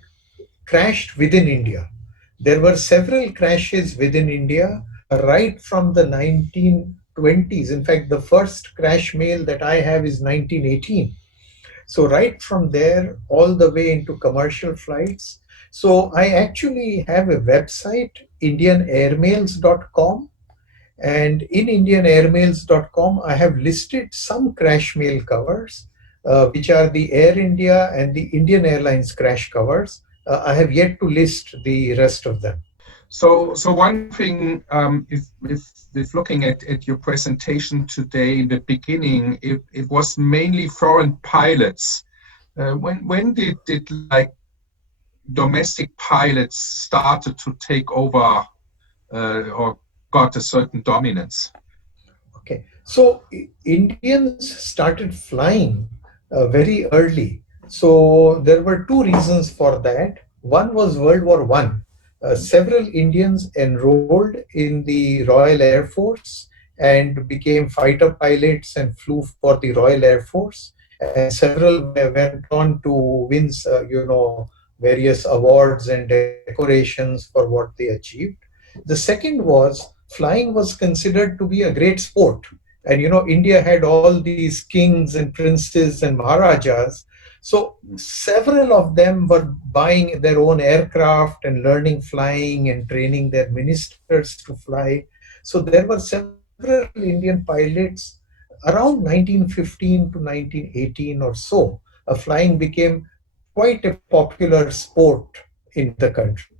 crashed within India. There were several crashes within India right from the 1920s. In fact, the first crash mail that I have is 1918. So right from there all the way into commercial flights. So I actually have a website, indianairmails.com. And in indianairmails.com, I have listed some crash mail covers, which are the Air India and the Indian Airlines crash covers. I have yet to list the rest of them. So one thing, if looking at your presentation today, in the beginning, it was mainly foreign pilots. When did like domestic pilots started to take over or got a certain dominance? Okay, so Indians started flying very early. So there were 2 reasons for that. One was World War One. Several Indians enrolled in the Royal Air Force and became fighter pilots and flew for the Royal Air Force. And several went on to win, various awards and decorations for what they achieved. The second was flying was considered to be a great sport. And India had all these kings and princes and maharajas. So several of them were buying their own aircraft and learning flying and training their ministers to fly. So there were several Indian pilots around 1915 to 1918 or so. Flying became quite a popular sport in the country.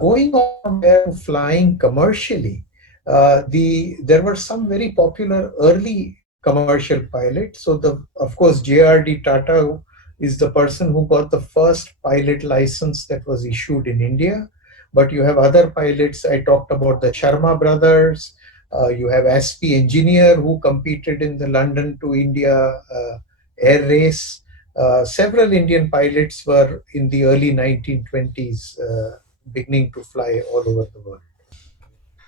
Going on from there to flying commercially, there were some very popular early commercial pilots. So of course J.R.D. Tata is the person who got the first pilot license that was issued in India. But you have other pilots. I talked about the Sharma brothers. You have Aspi engineer who competed in the London to India air race. Several Indian pilots were in the early 1920s beginning to fly all over the world.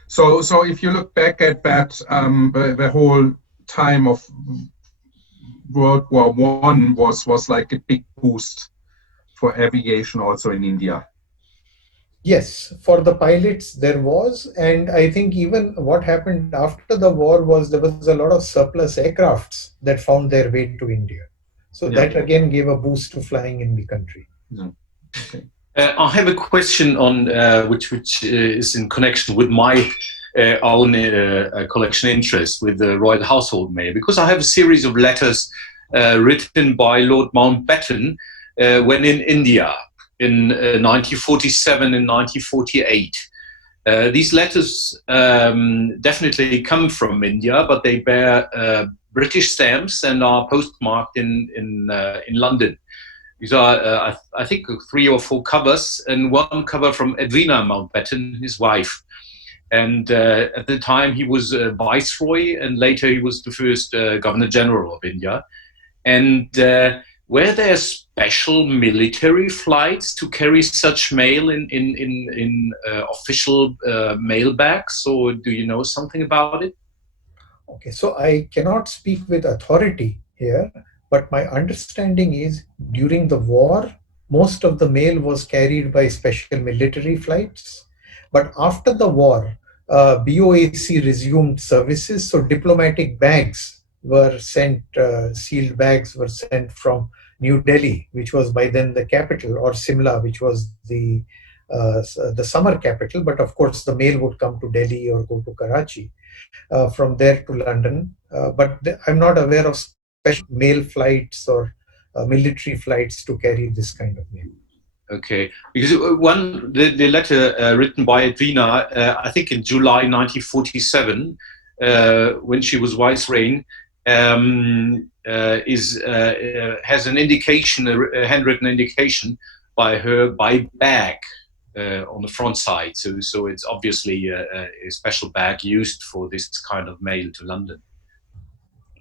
So if you look back at that, the whole time of World War One was like a big boost for aviation also in India. Yes, for the pilots there was, and I think even what happened after the war was there was a lot of surplus aircrafts that found their way to India. So that again gave a boost to flying in the country. Yeah. Okay. I have a question on which is in connection with my own collection interest with the Royal Household Mail, because I have a series of letters written by Lord Mountbatten when in India in 1947 and 1948. These letters definitely come from India, but they bear British stamps and are postmarked in London. These are, I think, 3 or 4 covers, and one cover from Edwina Mountbatten, his wife. And at the time, he was Viceroy, and later he was the first Governor General of India. And were there special military flights to carry such mail in official mail bags, or do you know something about it? Okay, so I cannot speak with authority here, but my understanding is during the war, most of the mail was carried by special military flights. But after the war, BOAC resumed services, so diplomatic bags were sent, sealed bags were sent from New Delhi, which was by then the capital, or Simla, which was the summer capital. But of course, the mail would come to Delhi or go to Karachi. From there to London, but I'm not aware of special mail flights or military flights to carry this kind of mail. Okay, because the letter written by Edwina, I think in July 1947, when she was viceroy, has an indication, a handwritten indication by her by bag. On the front side, so it's obviously a special bag used for this kind of mail to London.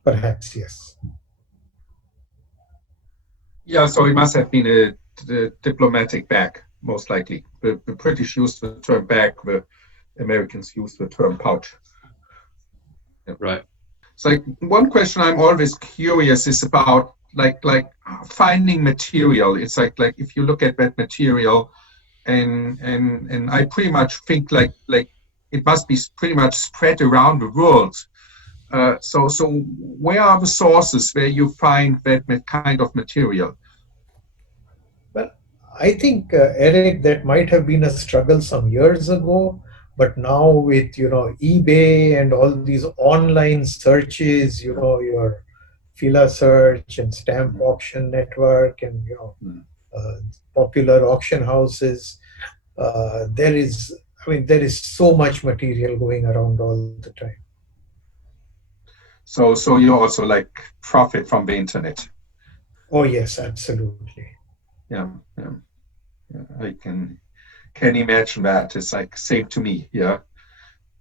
Perhaps, yes. Yeah, so it must have been a diplomatic bag, most likely. The British used the term bag, the Americans used the term pouch. Yeah. Right. So one question I'm always curious is about like finding material. It's like if you look at that material, and I pretty much think like it must be pretty much spread around the world. So where are the sources where you find that kind of material? Well, I think, Eric, that might have been a struggle some years ago, but now with eBay and all these online searches, your Fila Search and Stamp Auction Network and popular auction houses, there is so much material going around all the time. So you also like profit from the internet? Oh yes, absolutely. Yeah. I can imagine that. It's like same to me. Yeah,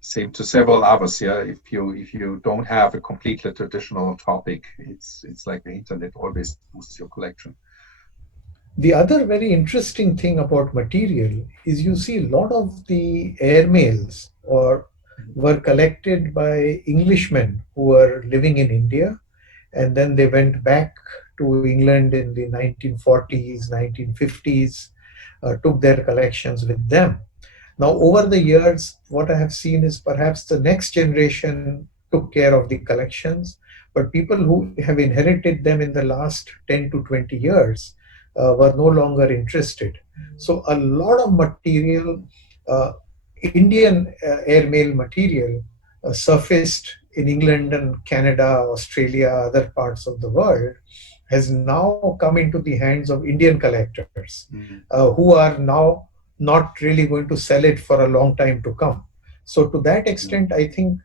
same to several others. Yeah, if you don't have a completely traditional topic, it's like the internet always boosts your collection. The other very interesting thing about material is you see a lot of the airmails were collected by Englishmen who were living in India, and then they went back to England in the 1940s, 1950s, took their collections with them. Now, over the years, what I have seen is perhaps the next generation took care of the collections, but people who have inherited them in the last 10 to 20 years were no longer interested. So, a lot of material, uh, Indian airmail material, surfaced in England and Canada, Australia, other parts of the world, has now come into the hands of Indian collectors who are now not really going to sell it for a long time to come. So, to that extent, I think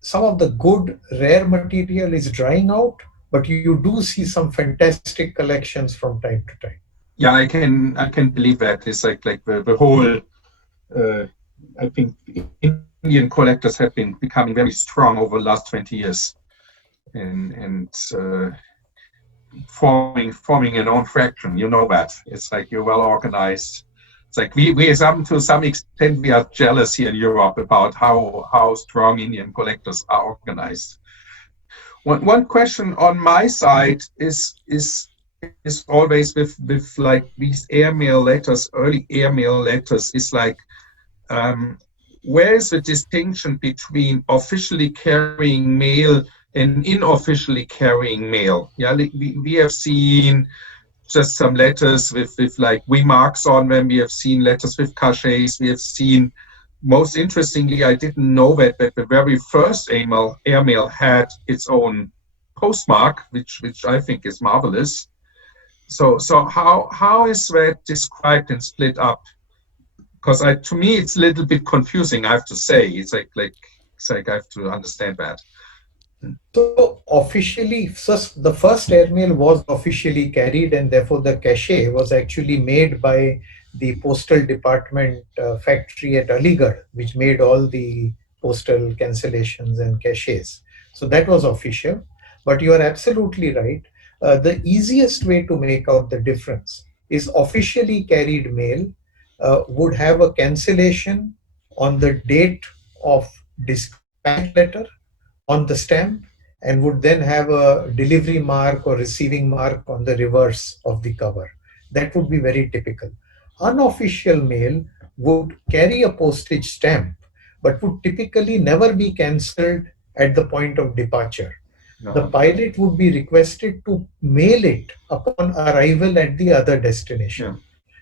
some of the good rare material is drying out, but you do see some fantastic collections from time to time. Yeah, I can believe that. It's like the whole. I think Indian collectors have been becoming very strong over the last 20 years, and forming an own fraction. You know that. It's like you're well organized. It's like we to some extent we are jealous here in Europe about how strong Indian collectors are organized. One question on my side is always with like these airmail letters, early airmail letters, is like where is the distinction between officially carrying mail and unofficially carrying mail? Yeah, we have seen just some letters with like remarks on them. We have seen letters with cachets. We have seen, most interestingly, I didn't know that the very first airmail had its own postmark, which I think is marvelous. So how is that described and split up? Because to me it's a little bit confusing, I have to say. It's like I have to understand that. So officially, the first airmail was officially carried, and therefore the cachet was actually made by the postal department factory at Aligarh, which made all the postal cancellations and cachets. So that was official. But you are absolutely right. The easiest way to make out the difference is officially carried mail would have a cancellation on the date of dispatch letter on the stamp, and would then have a delivery mark or receiving mark on the reverse of the cover. That would be very typical. Unofficial mail would carry a postage stamp, but would typically never be cancelled at the point of departure. No. The pilot would be requested to mail it upon arrival at the other destination. Yeah.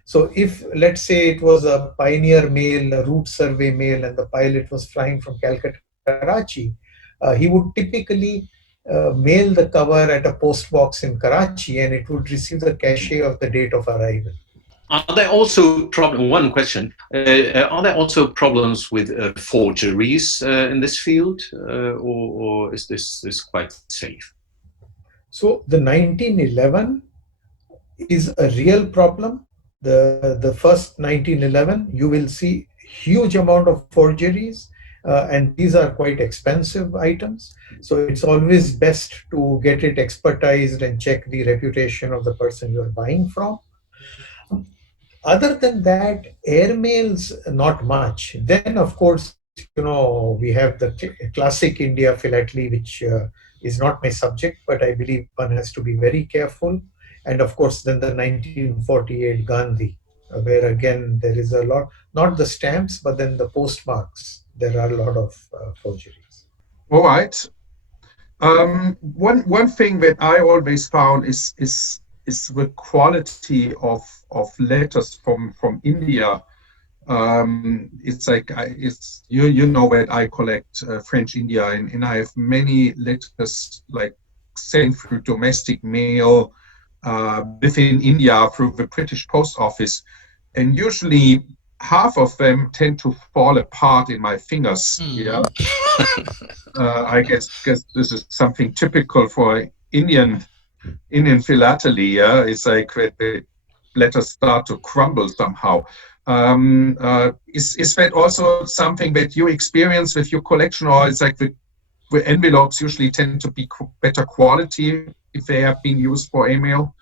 So if, let's say, it was a pioneer mail, a route survey mail, and the pilot was flying from Calcutta to Karachi, he would typically mail the cover at a post box in Karachi, and it would receive the cachet of the date of arrival. Are there also one question? Are there also problems with forgeries in this field, or is this quite safe? So the 1911 is a real problem. The first 1911, you will see huge amount of forgeries, and these are quite expensive items. So it's always best to get it expertised and check the reputation of the person you are buying from. Other than that, airmails, not much. Then, of course, we have the classic India philately, which is not my subject, but I believe one has to be very careful. And of course, then the 1948 Gandhi, where again, there is a lot, not the stamps, but then the postmarks. There are a lot of forgeries. All right. One thing that I always found is the quality of letters from India. It's like it's you know that I collect French India, and I have many letters like sent through domestic mail within India through the British Post Office, and usually half of them tend to fall apart in my fingers. Yeah. I guess this is something typical for Indian philately. Yeah, it's like the letters start to crumble somehow. Is that also something that you experience with your collection, or is like the envelopes usually tend to be better quality if they have been used for email?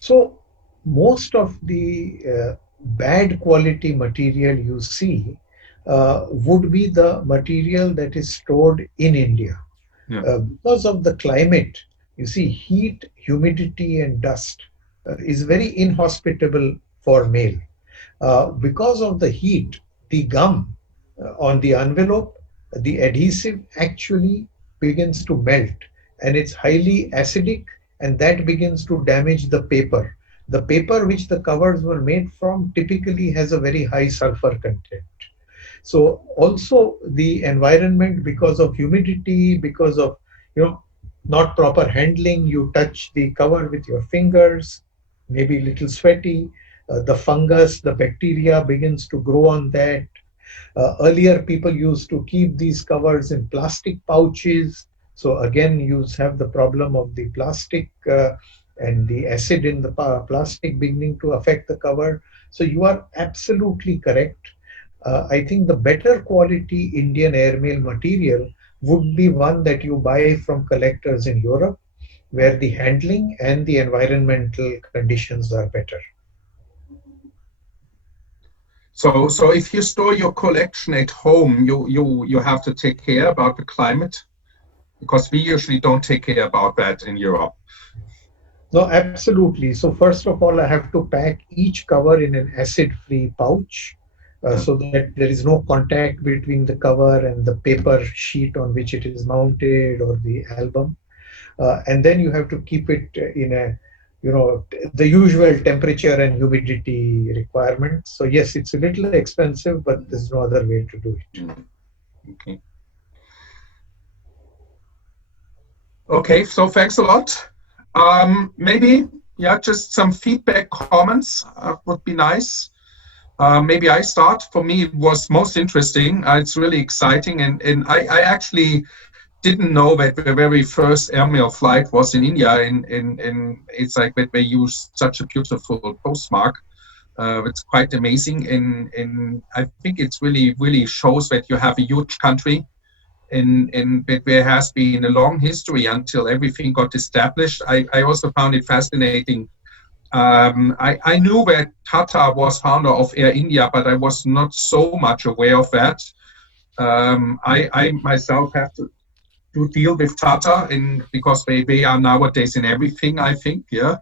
So most of the bad quality material you see would be the material that is stored in India. Yeah. Because of the climate, You see, heat, humidity, and dust is very inhospitable for male. Because of the heat, the gum on the envelope, the adhesive actually begins to melt, and it's highly acidic, and that begins to damage the paper. The paper which the covers were made from typically has a very high sulfur content. So also the environment, because of humidity, because of not proper handling, you touch the cover with your fingers, maybe a little sweaty. The fungus, the bacteria begins to grow on that. Earlier, people used to keep these covers in plastic pouches. So again, you have the problem of the plastic and the acid in the plastic beginning to affect the cover. So you are absolutely correct. I think the better quality Indian airmail material would be one that you buy from collectors in Europe, where the handling and the environmental conditions are better. So if you store your collection at home, you have to take care about the climate, because we usually don't take care about that in Europe. No, absolutely. So first of all, I have to pack each cover in an acid-free pouch, so that there is no contact between the cover and the paper sheet on which it is mounted or the album. And then you have to keep it in a, the usual temperature and humidity requirements. So yes, it's a little expensive, but there's no other way to do it. Okay. Okay, so thanks a lot. Maybe, yeah, just some feedback, comments would be nice. Maybe I start. For me, it was most interesting. It's really exciting. And I actually didn't know that the very first airmail flight was in India. And it's like that they use such a beautiful postmark. It's quite amazing. And I think it's really shows that you have a huge country. And that there has been a long history until everything got established. I also found it fascinating. I knew that Tata was founder of Air India, but I was not so much aware of that. I myself have to deal with Tata, because they are nowadays in everything, I think, yeah.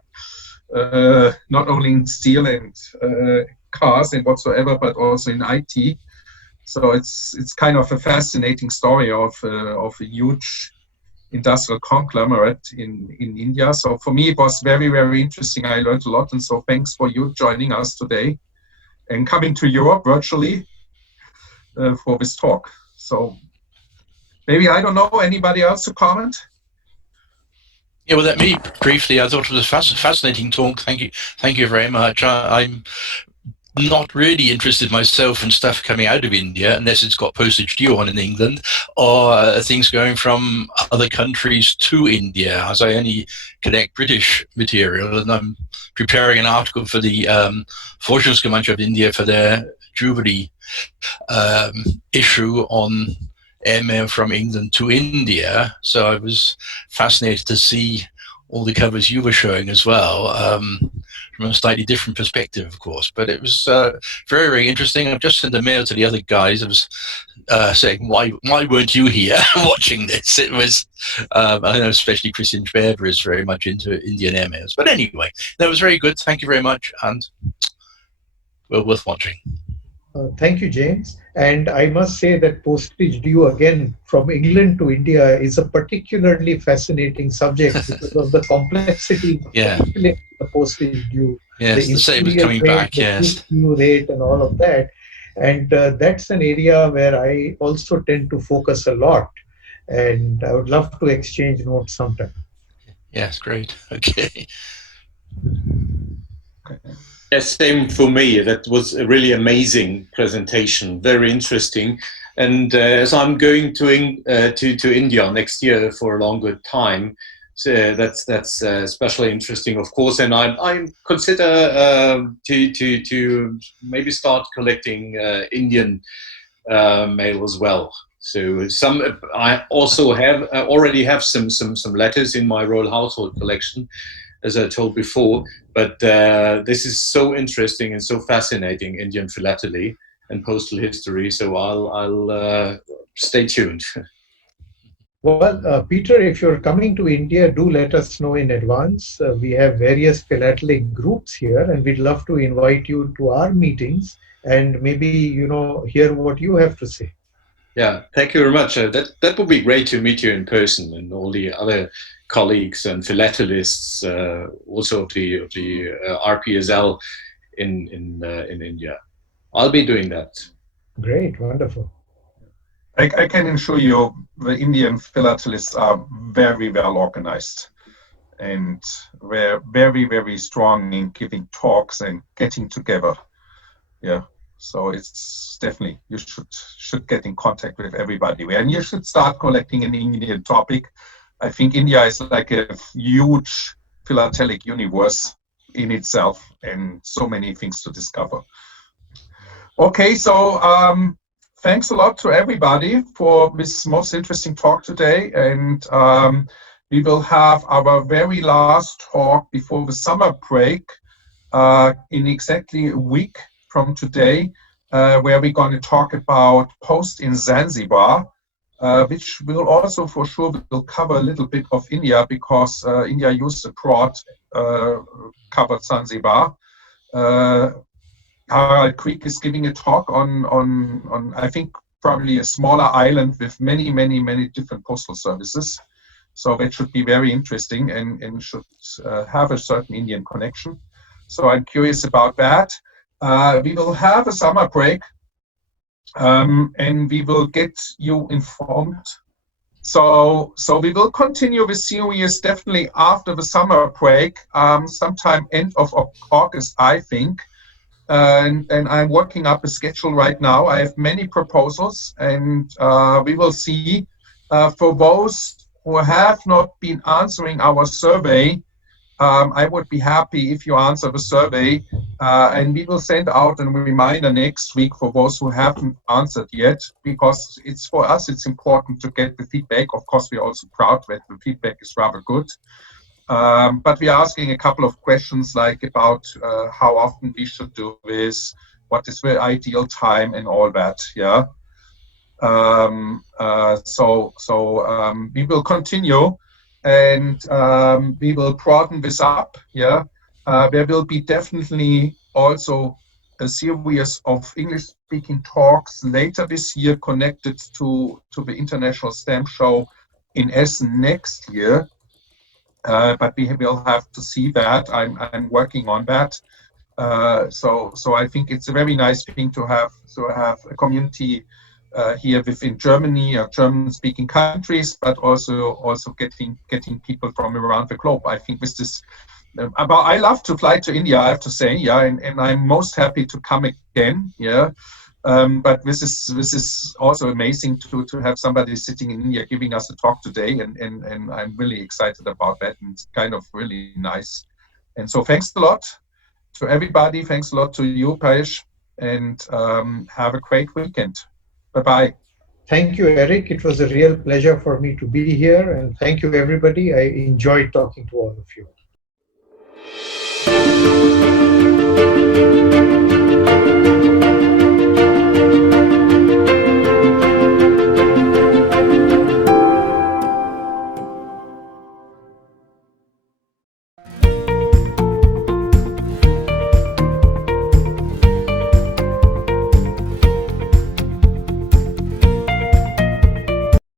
Not only in steel and cars and whatsoever, but also in IT. So it's kind of a fascinating story of a huge industrial conglomerate in India. So for me, it was very interesting. I learned a lot, and so thanks for you joining us today and coming to Europe virtually for this talk. So maybe, I don't know, anybody else to comment? Yeah, well, let me briefly. I thought it was a fascinating talk. Thank you very much. I'm not really interested myself in stuff coming out of India unless it's got postage due on in England, or things going from other countries to India, as I only collect British material. And I'm preparing an article for the Forschungsgemeinschaft of India for their Jubilee issue on airmail from England to India. So I was fascinated to see all the covers you were showing as well, from a slightly different perspective, of course. But it was very interesting. I've just sent a mail to the other guys. I was saying, why weren't you here watching this? It was, I know especially Christian Schweber is very much into Indian airmails. But anyway, that was very good. Thank you very much, and well worth watching. Thank you, James. And I must say that postage due, again, from England to India is a particularly fascinating subject because of the complexity of calculating the postage due, the same as coming rate, back, the due rate, and all of that. And that's an area where I also tend to focus a lot. And I would love to exchange notes sometime. Yes, great. Okay. Yes, same for me. That was a really amazing presentation, very interesting. And as I'm going to India next year for a longer time, so that's especially interesting, of course. And I consider to maybe start collecting Indian mail as well. So I also already have some letters in my Royal Household collection, as I told before, but this is so interesting and so fascinating, Indian philately and postal history. So I'll stay tuned. Well, Peter, if you're coming to India, do let us know in advance. We have various philatelic groups here, and we'd love to invite you to our meetings and maybe, hear what you have to say. Yeah, thank you very much. That would be great to meet you in person and all the other colleagues and philatelists, also of the RPSL in India. I'll be doing that. Great, wonderful. I can assure you the Indian philatelists are very well organized and we're very, very strong in giving talks and getting together. Yeah. So it's definitely, you should get in contact with everybody. And you should start collecting an Indian topic. I think India is like a huge philatelic universe in itself and so many things to discover. Okay, so thanks a lot to everybody for this most interesting talk today. And we will have our very last talk before the summer break in exactly a week from today, where we're going to talk about post in Zanzibar, which will also for sure will cover a little bit of India because India Youth Abroad covered Zanzibar. Harald Creek is giving a talk on I think probably a smaller island with many, many, many different postal services. So that should be very interesting and should have a certain Indian connection. So I'm curious about that. We will have a summer break and we will get you informed. So we will continue the series definitely after the summer break, sometime end of August, I think. And I'm working up a schedule right now. I have many proposals, and we will see. For those who have not been answering our survey, I would be happy if you answer the survey, and we will send out a reminder next week for those who haven't answered yet, because it's for us, it's important to get the feedback. Of course, we're also proud that the feedback is rather good. But we're asking a couple of questions like about how often we should do this, what is the ideal time and all that, yeah. We will continue and we will broaden this up, yeah. There will be definitely also a series of English-speaking talks later this year connected to the International Stamp Show in Essen next year. But we will have to see that. I'm working on that. So I think it's a very nice thing to have a community here within Germany or German-speaking countries, but also getting people from around the globe. I think this is. I love to fly to India, I have to say, yeah, and I'm most happy to come again, yeah. But this is also amazing to have somebody sitting in India giving us a talk today, and I'm really excited about that, and it's kind of really nice. And so thanks a lot to everybody. Thanks a lot to you, Piyush, and have a great weekend. Bye-bye. Thank you, Eric. It was a real pleasure for me to be here, and thank you, everybody. I enjoyed talking to all of you.